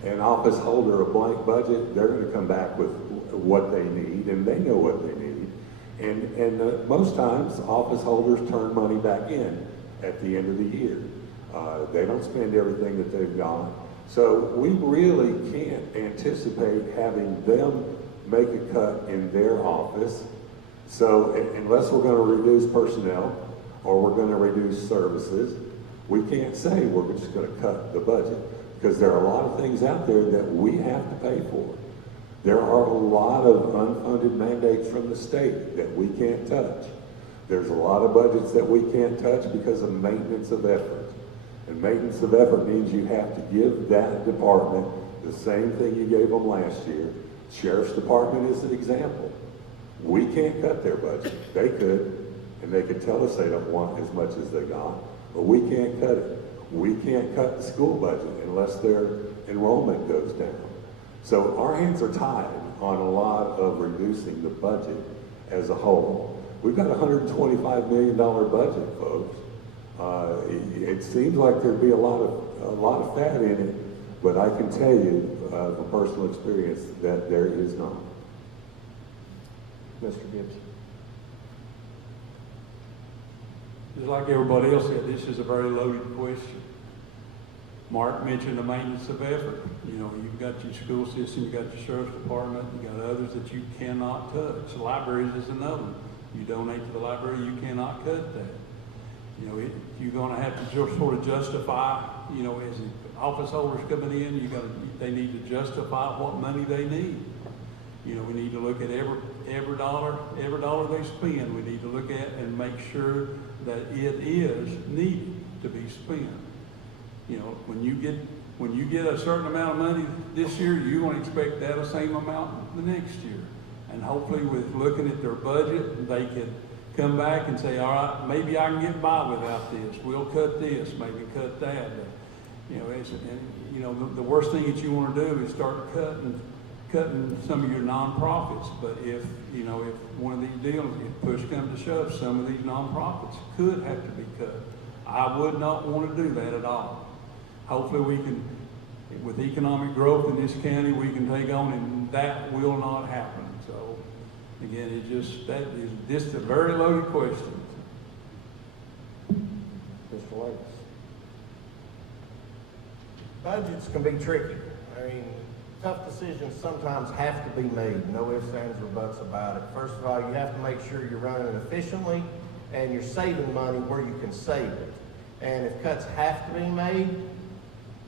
an office holder a blank budget, they're going to come back with what they need, and they know what they need. And most times, office holders turn money back in at the end of the year. They don't spend everything that they've got. So we really can't anticipate having them make a cut in their office. So unless we're going to reduce personnel or we're going to reduce services, we can't say we're just going to cut the budget, because there are a lot of things out there that we have to pay for. There are a lot of unfunded mandates from the state that we can't touch. There's a lot of budgets that we can't touch because of maintenance of effort. And maintenance of effort means you have to give that department the same thing you gave them last year. Sheriff's Department is an example. We can't cut their budget. They could, and they could tell us they don't want as much as they got, but we can't cut it. We can't cut the school budget unless their enrollment goes down. So our hands are tied on a lot of reducing the budget as a whole. We've got a $125 million budget, folks. It seems like there'd be a lot of fat in it, but I can tell you from personal experience that there is not. Mr. Gibson. Just like everybody else said, this is a very loaded question. Mark mentioned the maintenance of effort. You know, you've got your school system, you've got your sheriff's department, you've got others that you cannot touch. Libraries is another one. You donate to the library, you cannot cut that. You know, you're going to have to just sort of justify, you know, as the office holders coming in, they need to justify what money they need. You know, we need to look at every dollar they spend. We need to look at and make sure that it is needed to be spent. You know, when you get a certain amount of money this year, you're going to expect that same amount the next year. And hopefully, with looking at their budget, they can come back and say, all right, maybe I can get by without this. We'll cut this, maybe cut that. You know, the worst thing that you want to do is start cutting some of your nonprofits. But if one of these deals, if push comes to shove, some of these nonprofits could have to be cut. I would not want to do that at all. Hopefully we can, with economic growth in this county, we can take on, and that will not happen. So again, that is just a very loaded question. Mr. Lakes. Budgets can be tricky. I mean, tough decisions sometimes have to be made. No ifs, ands, or buts about it. First of all, you have to make sure you're running efficiently and you're saving money where you can save it. And if cuts have to be made,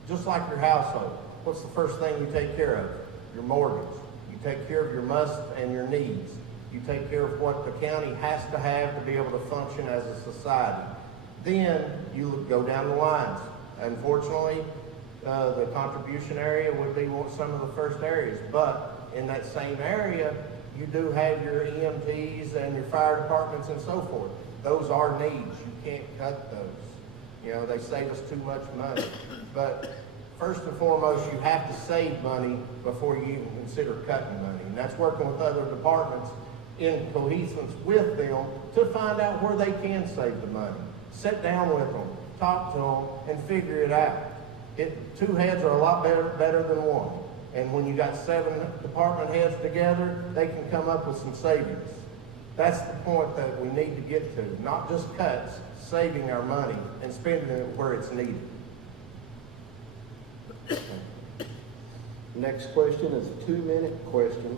just like your household, what's the first thing you take care of? Your mortgage. You take care of your musts and your needs. You take care of what the county has to have to be able to function as a society. Then you go down the lines. Unfortunately, the contribution area would be some of the first areas, but in that same area, you do have your EMTs and your fire departments and so forth. Those are needs. You can't cut those. You know, they save us too much money. But first and foremost, you have to save money before you even consider cutting money. And that's working with other departments in cohesance with them to find out where they can save the money. Sit down with them, talk to them, and figure it out. Two heads are a lot better than one. And when you got 7 department heads together, they can come up with some savings. That's the point that we need to get to. Not just cuts, saving our money and spending it where it's needed. Next question is a 2-minute question.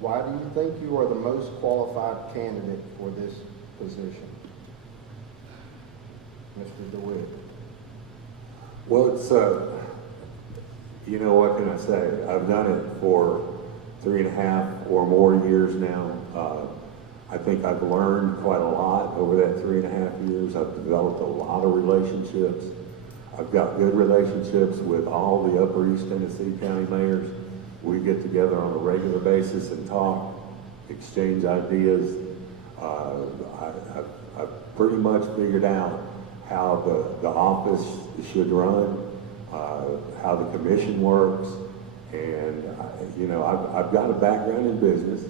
Why do you think you are the most qualified candidate for this position? Mr. DeWitt. Well, it's, you know, what can I say? I've done it for 3.5 or more years now. I think I've learned quite a lot over that 3.5 years. I've developed a lot of relationships. I've got good relationships with all the Upper East Tennessee County mayors. We get together on a regular basis and talk, exchange ideas. I've pretty much figured out how the office should run, how the commission works, and I've got a background in business,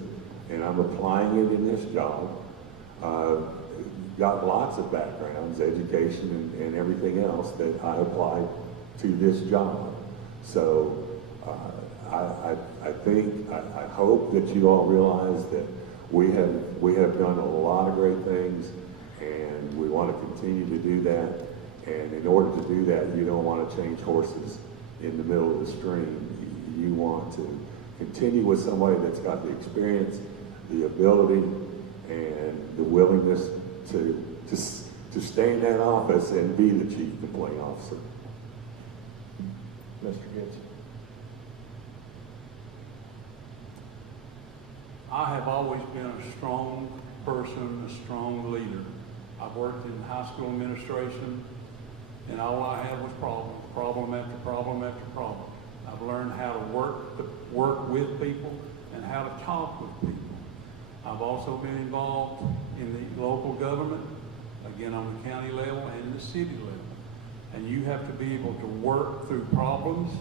and I'm applying it in this job. Got lots of backgrounds, education and everything else that I applied to this job. So I think, I hope that you all realize that we have done a lot of great things, and we want to continue to do that. And in order to do that, you don't want to change horses in the middle of the stream. You want to continue with somebody that's got the experience, the ability, and the willingness to stay in that office and be the chief complaint officer. Mr. Gibson. I have always been a strong person, a strong leader. I've worked in high school administration, and all I had was problem after problem after problem. I've learned how to work with people and how to talk with people. I've also been involved in the local government, again on the county level and the city level. And you have to be able to work through problems.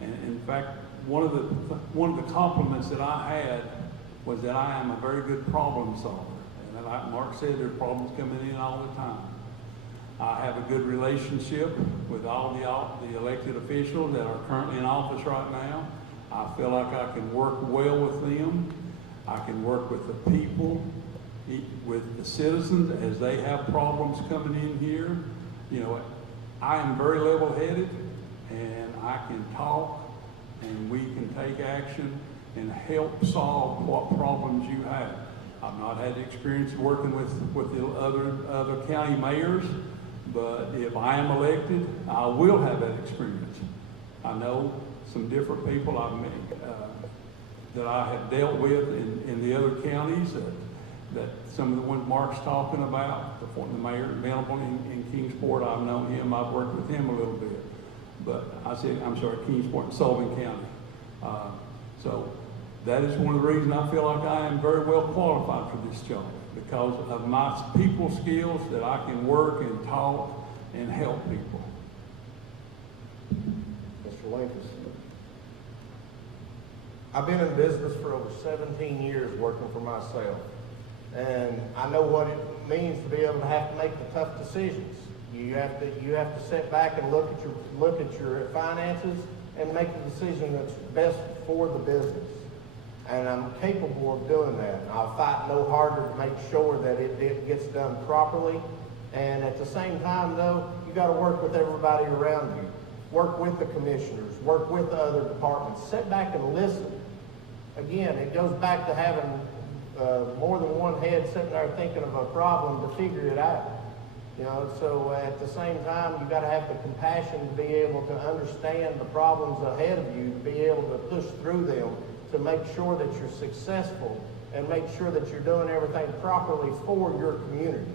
And in fact, one of the compliments that I had was that I am a very good problem solver. And like Mark said, there's problems coming in all the time. I have a good relationship with all the elected officials that are currently in office right now. I feel like I can work well with them. I can work with the people, with the citizens as they have problems coming in here. I am very level-headed, and I can talk, and we can take action and help solve what problems you have. I've not had the experience working with the other county mayors, but if I am elected, I will have that experience. I know some different people I've met that I have dealt with in the other counties, that some of the ones Mark's talking about, the mayor Venable in Kingsport, I've known him, I've worked with him a little bit. But Kingsport and Sullivan County. So that is one of the reasons I feel like I am very well qualified for this job, because of my people skills, that I can work and talk and help people. Mr. Lincoln. I've been in business for over 17 years working for myself. And I know what it means to be able to have to make the tough decisions. You have to sit back and look at your finances and make the decision that's best for the business. And I'm capable of doing that. And I'll fight no harder to make sure that it gets done properly. And at the same time, though, you got to work with everybody around you. Work with the commissioners. Work with the other departments. Sit back and listen. Again, it goes back to having more than one head sitting there thinking of a problem to figure it out. So at the same time, you got to have the compassion to be able to understand the problems ahead of you, to be able to push through them, to make sure that you're successful and make sure that you're doing everything properly for your community.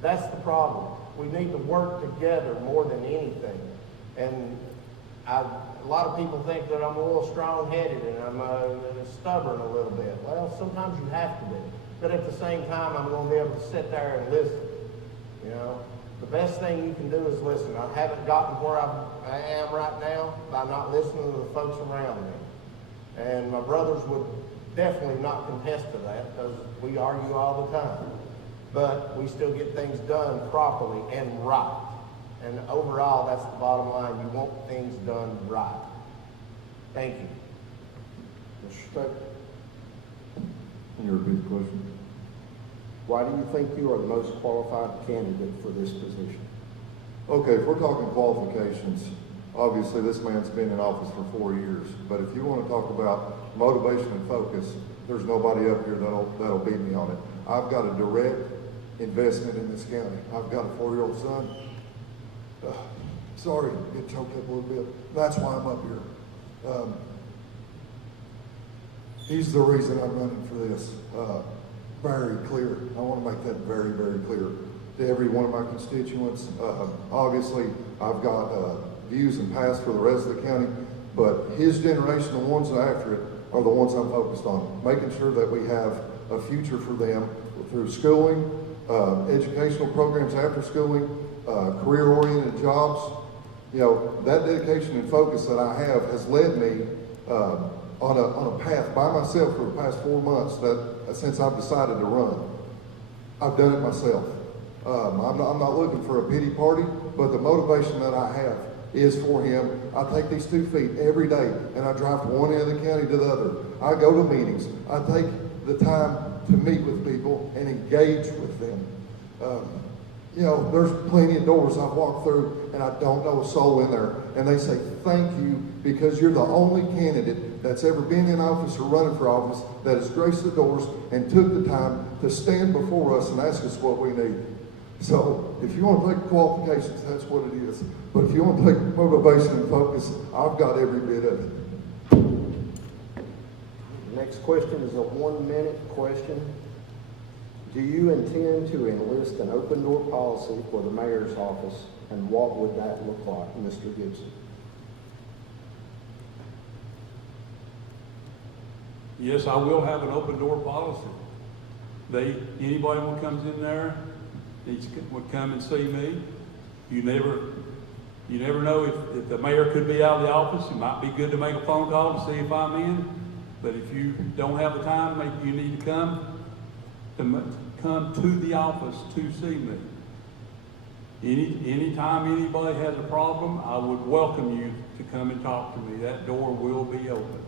That's the problem. We need to work together more than anything. And a lot of people think that I'm a little strong-headed and I'm stubborn a little bit. Well, sometimes you have to be. But at the same time, I'm going to be able to sit there and listen. The best thing you can do is listen. I haven't gotten where I am right now by not listening to the folks around me. And my brothers would definitely not contest to that, because we argue all the time. But we still get things done properly and right. And overall, that's the bottom line. You want things done right. Thank you. Mr. State, Can you repeat the question? why do you think you are the most qualified candidate for this position? Okay, if we're talking qualifications, obviously this man's been in office for 4 years. But if you want to talk about motivation and focus, there's nobody up here that'll beat me on it. I've got a direct investment in this county. I've got a 4-year-old son. Sorry to get choked up a little bit. That's why I'm up here. He's the reason I'm running for this. Very clear. I want to make that very, very clear to every one of my constituents. Obviously, I've got views and paths for the rest of the county, but his generation, the ones after it, are the ones I'm focused on. Making sure that we have a future for them through schooling, educational programs after schooling, career-oriented jobs, You know, that dedication and focus that I have has led me on a path by myself for the past 4 months since I've decided to run. I've done it myself. I'm not looking for a pity party, but the motivation that I have is for him. I take these 2 feet every day and I drive from one end of the county to the other. I go to meetings. I take the time to meet with people and engage with them. You know, there's plenty of doors I've walked through and I don't know a soul in there. And they say, thank you, because you're the only candidate that's ever been in office or running for office that has graced the doors and took the time to stand before us and ask us what we need. So if you want to take qualifications, that's what it is. But if you want to take motivation and focus, I've got every bit of it. Next question is a 1-minute question. Do you intend to enlist an open door policy for the mayor's office, and what would that look like, Mr. Gibson? Yes, I will have an open door policy. Anybody who comes in there would come and see me. You never know if the mayor could be out of the office. It might be good to make a phone call to see if I'm in. But if you don't have the time, maybe you need to come to the office to see me. Anytime anybody has a problem, I would welcome you to come and talk to me. That door will be open.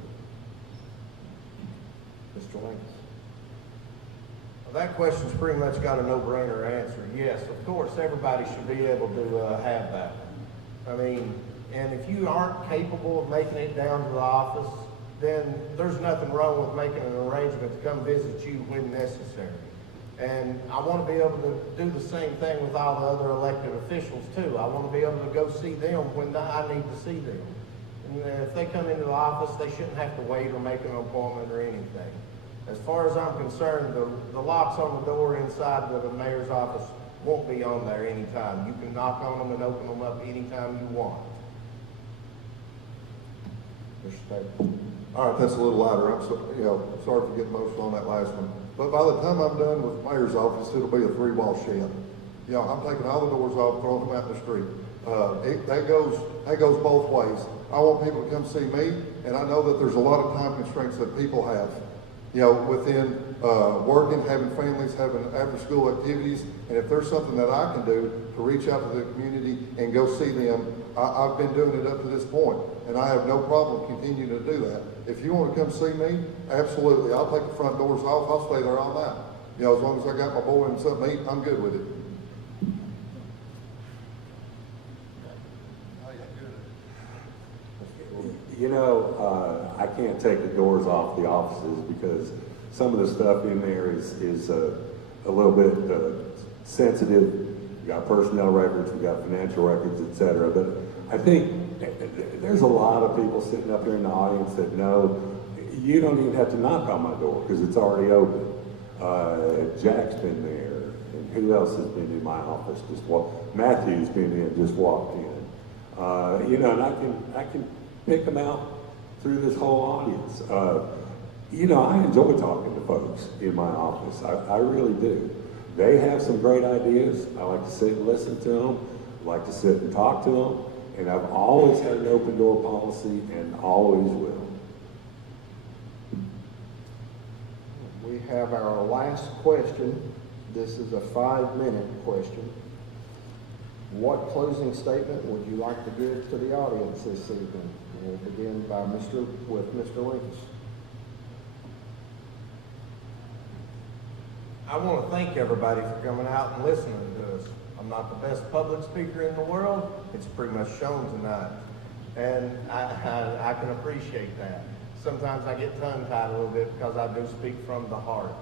Mr. Lincoln. Well, that question's pretty much got a no-brainer answer. Yes, of course, everybody should be able to have that. I mean, and if you aren't capable of making it down to the office, then there's nothing wrong with making an arrangement to come visit you when necessary. And I want to be able to do the same thing with all the other elected officials too. I want to be able to go see them when I need to see them. And if they come into the office, they shouldn't have to wait or make an appointment or anything. As far as I'm concerned, the locks on the door inside the mayor's office won't be on there anytime. You can knock on them and open them up anytime you want. Mr. Staples. All right, that's a little lighter. I'm sorry for getting emotional on that last one. But by the time I'm done with the mayor's office, it'll be a 3-wall shed. You know, I'm taking all the doors off, throwing them out in the street. That goes both ways. I want people to come see me, and I know that there's a lot of time constraints that people have. You know, within working, having families, having after-school activities, and if there's something that I can do to reach out to the community and go see them, I've been doing it up to this point, and I have no problem continuing to do that. If you want to come see me, absolutely. I'll take the front doors off. I'll stay there all night. You know, as long as I got my boy and something to eat, I'm good with it. You know, I can't take the doors off the offices because some of the stuff in there is a little bit sensitive. We got personnel records, we got financial records, etc. But I think there's a lot of people sitting up here in the audience that know you don't even have to knock on my door because it's already open. Jack's been there, and who else has been in my office? Matthew's been in, just walked in. You know, and I can pick them out through this whole audience. You know, I enjoy talking to folks in my office. I really do. They have some great ideas. I like to sit and listen to them. I like to sit and talk to them. And I've always had an open door policy and always will. We have our last question. This is a 5-minute question. What closing statement would you like to give to the audience this evening? We'll begin with Mr. Lincoln. I want to thank everybody for coming out and listening to us. I'm not the best public speaker in the world. It's pretty much shown tonight. And I can appreciate that. Sometimes I get tongue-tied a little bit because I do speak from the heart.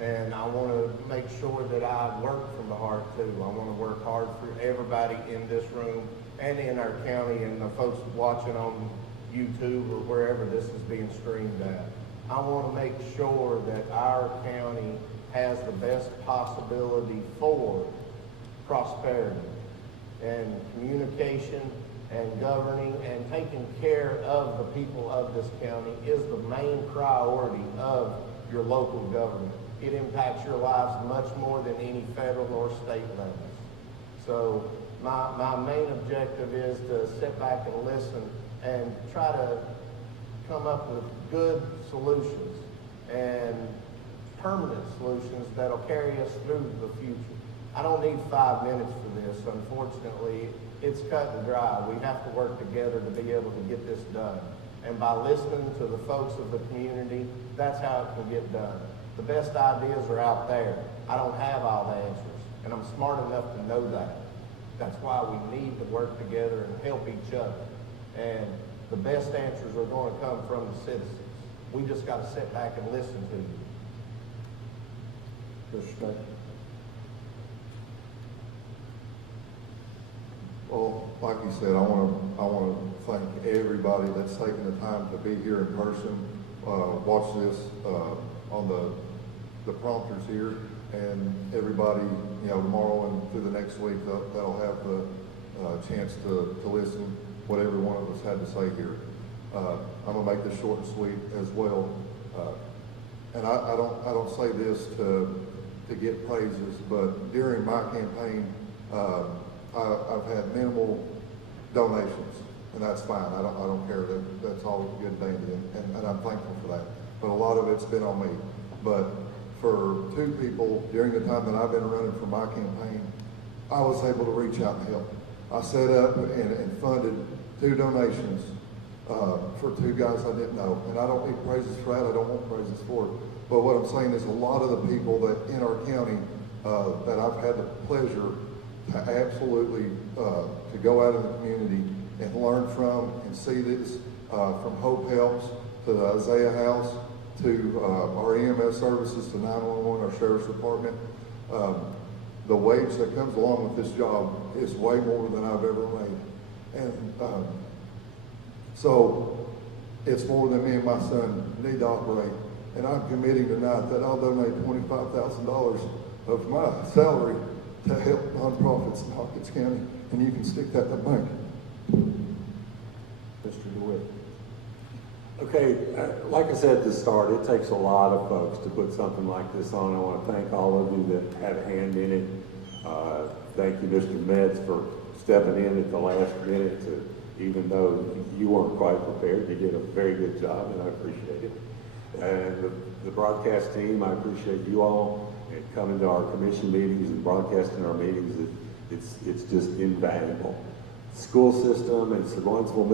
And I want to make sure that I work from the heart too. I want to work hard for everybody in this room and in our county and the folks watching on YouTube or wherever this is being streamed at. I want to make sure that our county has the best possibility for prosperity and communication and governing and taking care of the people of this county is the main priority of your local government. It impacts your lives much more than any federal or state levels. So My main objective is to sit back and listen and try to come up with good solutions and permanent solutions that'll carry us through the future. I don't need 5 minutes for this. Unfortunately, it's cut and dry. We have to work together to be able to get this done. And by listening to the folks of the community, that's how it can get done. The best ideas are out there. I don't have all the answers, and I'm smart enough to know that. That's why we need to work together and help each other. And the best answers are going to come from the citizens. We just got to sit back and listen to you. Mr. Schneider. Well, like you said, I want to thank everybody that's taken the time to be here in person, watch this on the prompters here, and everybody, tomorrow and through the next week, that'll have the chance to listen what every one of us had to say here. I'm gonna make this short and sweet as well, and I don't say this to get praises, but during my campaign, I've had minimal donations, and that's fine. I don't care. That's all good and dandy, and I'm thankful for that. But a lot of it's been on me. But for two people during the time that I've been running for my campaign, I was able to reach out and help. I set up and funded 2 donations for 2 guys I didn't know, and I don't need praises for that. I don't want praises for it. But what I'm saying is a lot of the people that in our county that I've had the pleasure to absolutely to go out in the community and learn from and see this, from Hope Helps to the Isaiah House to our EMS services to 911, our Sheriff's Department. The wage that comes along with this job is way more than I've ever made. And so it's more than me and my son need to operate. And I'm committing tonight that I'll donate $25,000 of my salary to help nonprofits in Hawkins County, and you can stick that in the bank. Mr. DeWitt. Okay, like I said at the start, it takes a lot of folks to put something like this on. I want to thank all of you that had a hand in it. Thank you, Mr. Metz, for stepping in at the last minute even though you weren't quite prepared. You did a very good job, and I appreciate it. And the broadcast team, I appreciate you all and coming to our commission meetings and broadcasting our meetings. It's just invaluable. School system and Seguinsville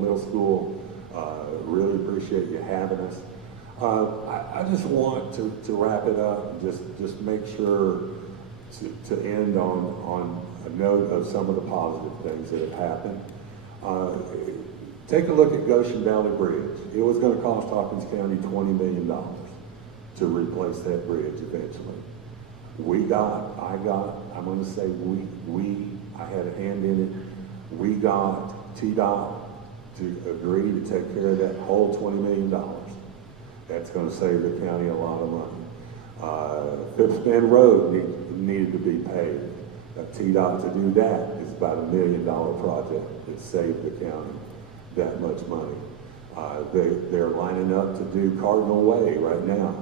Middle School, really appreciate you having us. I just want to wrap it up and just make sure to end on a note of some of the positive things that have happened. Take a look at Goshen Valley Bridge. It was going to cost Hawkins County $20 million to replace that bridge eventually. I'm going to say I had a hand in it. We got TDOT to agree to take care of that whole $20 million. That's going to save the county a lot of money. Phipps Bend Road needed to be paved. TDOT to do that is about $1 million project that saved the county that much money. They're lining up to do Cardinal Way right now,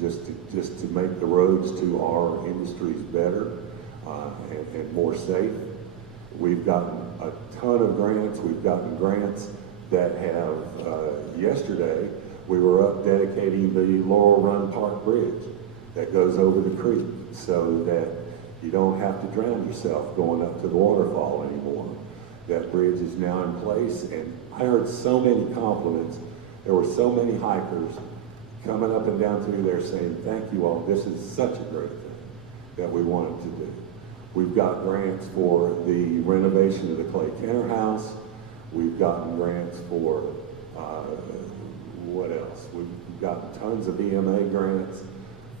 just to make the roads to our industries better and more safe. We've gotten a ton of grants. We've gotten grants that have, yesterday, we were up dedicating the Laurel Run Park Bridge that goes over the creek so that you don't have to drown yourself going up to the waterfall anymore. That bridge is now in place, and I heard so many compliments. There were so many hikers coming up and down through there saying, thank you all, this is such a great thing that we wanted to do. We've got grants for the renovation of the Clay Kenner House. We've gotten grants for, what else? We've gotten tons of EMA grants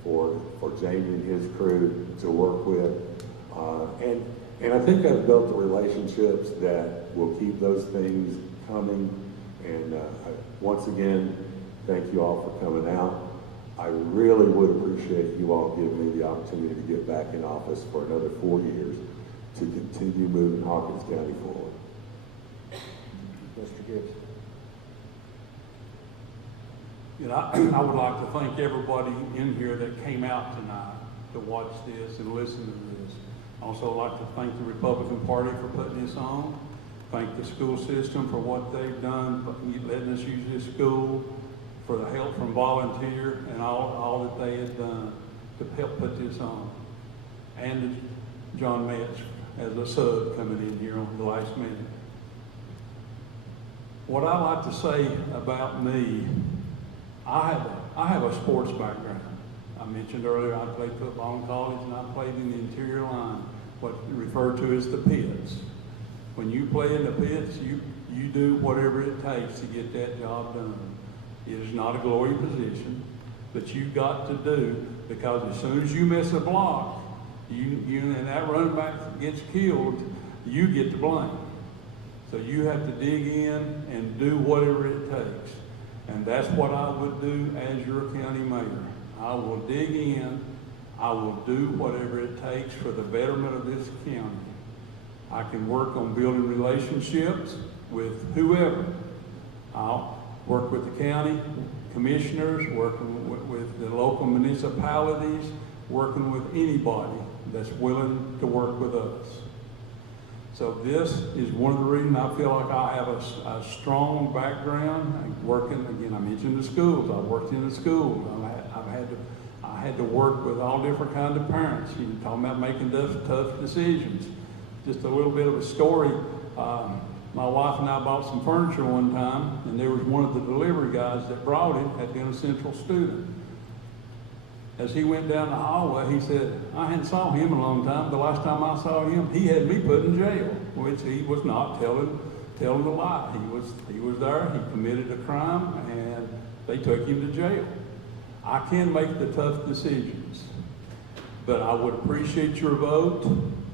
for Jamie and his crew to work with. And I think I've built the relationships that will keep those things coming. And once again, thank you all for coming out. I really would appreciate you all giving me the opportunity to get back in office for another 4 years to continue moving Hawkins County forward. Mr. Gibson. I would like to thank everybody in here that came out tonight to watch this and listen to this. Also like to thank the Republican Party for putting this on. Thank the school system for what they've done, letting us use this school, for the help from volunteer and all that they had done to help put this on. And John Metz as a sub coming in here on the last minute. What I like to say about me, I have a sports background. I mentioned earlier I played football in college and I played in the interior line, what's referred to as the pits. When you play in the pits, you do whatever it takes to get that job done. It is not a glory position, but you've got to do, because as soon as you miss a block, you and that running back gets killed, you get the blame. So you have to dig in and do whatever it takes. And that's what I would do as your county mayor. I will dig in, I will do whatever it takes for the betterment of this county. I can work on building relationships with whoever. I'll work with the county commissioners, working with the local municipalities, working with anybody that's willing to work with us. So this is one of the reasons I feel like I have a strong background. Working, again, I mentioned the schools. I worked in the schools. I had to work with all different kinds of parents. You know, talking about making tough decisions. Just a little bit of a story. My wife and I bought some furniture one time, and there was one of the delivery guys that brought it, had been a Central student. As he went down the hallway, he said, I hadn't saw him in a long time. The last time I saw him, he had me put in jail, which he was not telling the lie. He was there, he committed a crime, and they took him to jail. I can make the tough decisions, but I would appreciate your vote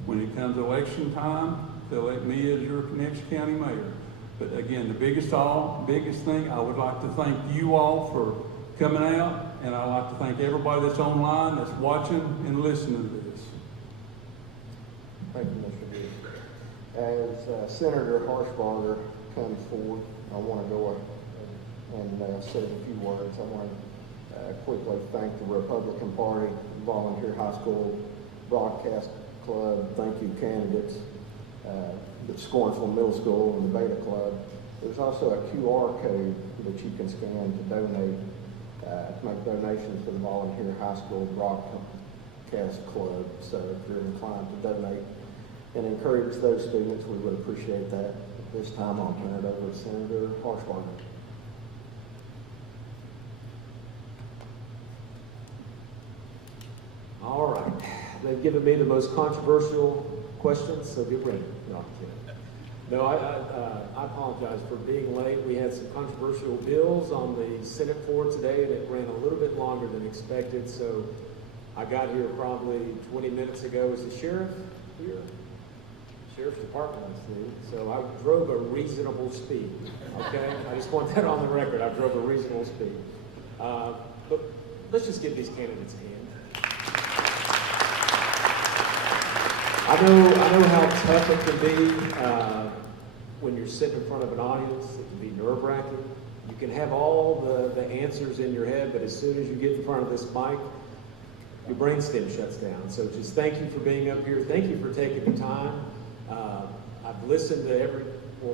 when it comes election time to elect me as your next county mayor. But again, the biggest thing, I would like to thank you all for coming out, and I'd like to thank everybody that's online, that's watching and listening to this. Thank you, Mr. Gibbs. As Senator Harshbarger comes forward, I want to go and say a few words. I want to quickly thank the Republican Party, Volunteer High School Broadcast Club. Thank you, candidates, the Scornsville Middle School and the Beta Club. There's also a QR code that you can scan to donate, to make donations to the Volunteer High School Broadcast Club. So if you're inclined to donate and encourage those students, we would appreciate that. At this time, I'll turn it over to Senator Harshbarger. All right. They've given me the most controversial questions, so get ready. No, I'm kidding. No, I apologize for being late. We had some controversial bills on the Senate floor today, and it ran a little bit longer than expected, so I got here probably 20 minutes ago. Is the sheriff here? Sheriff's Department, I see. So I drove a reasonable speed, okay? I just want that on the record. I drove a reasonable speed. But let's just give these candidates a hand. I know how tough it can be when you're sitting in front of an audience. It can be nerve-wracking. You can have all the answers in your head, but as soon as you get in front of this mic, your brainstem shuts down. So just thank you for being up here. Thank you for taking the time. I've listened to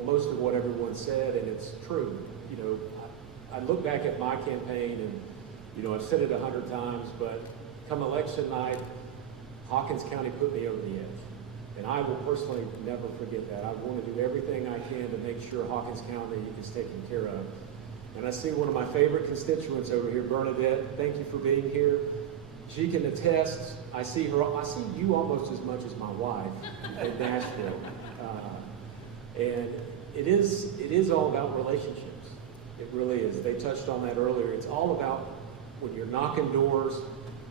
most of what everyone said, and it's true. You know, I look back at my campaign, and you know, I've said it 100 times, but come election night, Hawkins County put me over the edge. And I will personally never forget that. I want to do everything I can to make sure Hawkins County is taken care of. And I see one of my favorite constituents over here, Bernadette. Thank you for being here. She can attest. I see you almost as much as my wife in Nashville. And it is all about relationships. It really is. They touched on that earlier. It's all about when you're knocking doors,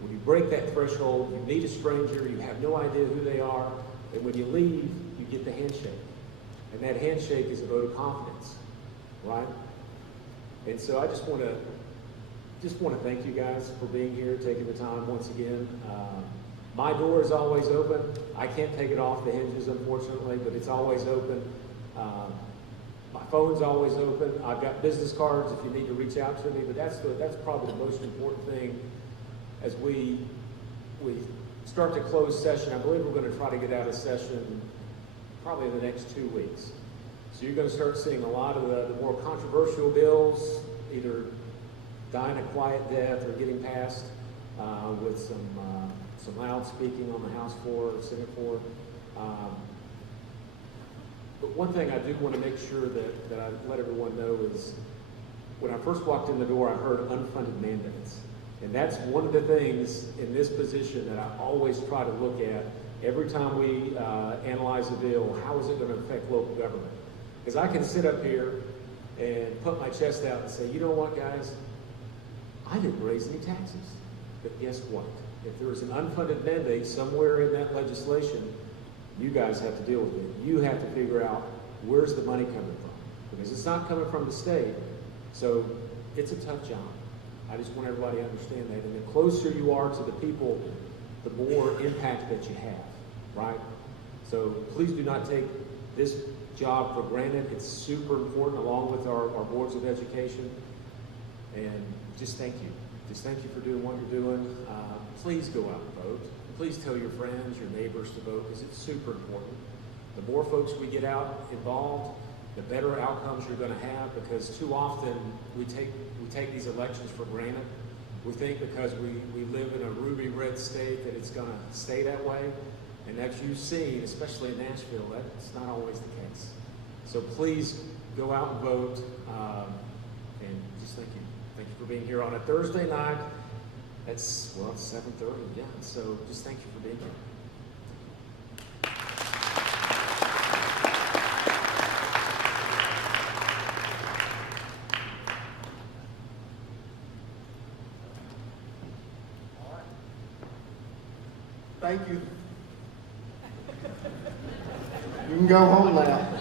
when you break that threshold, you meet a stranger, you have no idea who they are, and when you leave, you get the handshake. And that handshake is a vote of confidence, right? And so I just want to thank you guys for being here, taking the time once again. My door is always open. I can't take it off the hinges, unfortunately, but it's always open. My phone's always open. I've got business cards if you need to reach out to me, but that's probably the most important thing as we start to close session. I believe we're going to try to get out of session probably in the next 2 weeks. So you're going to start seeing a lot of the more controversial bills either dying a quiet death or getting passed with some loud speaking on the House floor or Senate floor. But one thing I do want to make sure that I let everyone know is when I first walked in the door, I heard unfunded mandates. And that's one of the things in this position that I always try to look at every time we analyze a bill. How is it going to affect local government? Because I can sit up here and put my chest out and say, you know what, guys? I didn't raise any taxes. But guess what? If there is an unfunded mandate somewhere in that legislation, you guys have to deal with it. You have to figure out where's the money coming from. Because it's not coming from the state. So it's a tough job. I just want everybody to understand that. And the closer you are to the people, the more impact that you have, right? So please do not take this job for granted. It's super important along with our boards of education. And just thank you. Just thank you for doing what you're doing. Please go out and vote. Please tell your friends, your neighbors to vote because it's super important. The more folks we get out involved, the better outcomes you're going to have, because too often we take these elections for granted. We think because we live in a ruby red state that it's going to stay that way. And as you've seen, especially in Nashville, that's not always the case. So please go out and vote. And just thank you. Thank you for being here on a Thursday night. It's 7:30, yeah. So just thank you for being here. Thank you. You can go home now.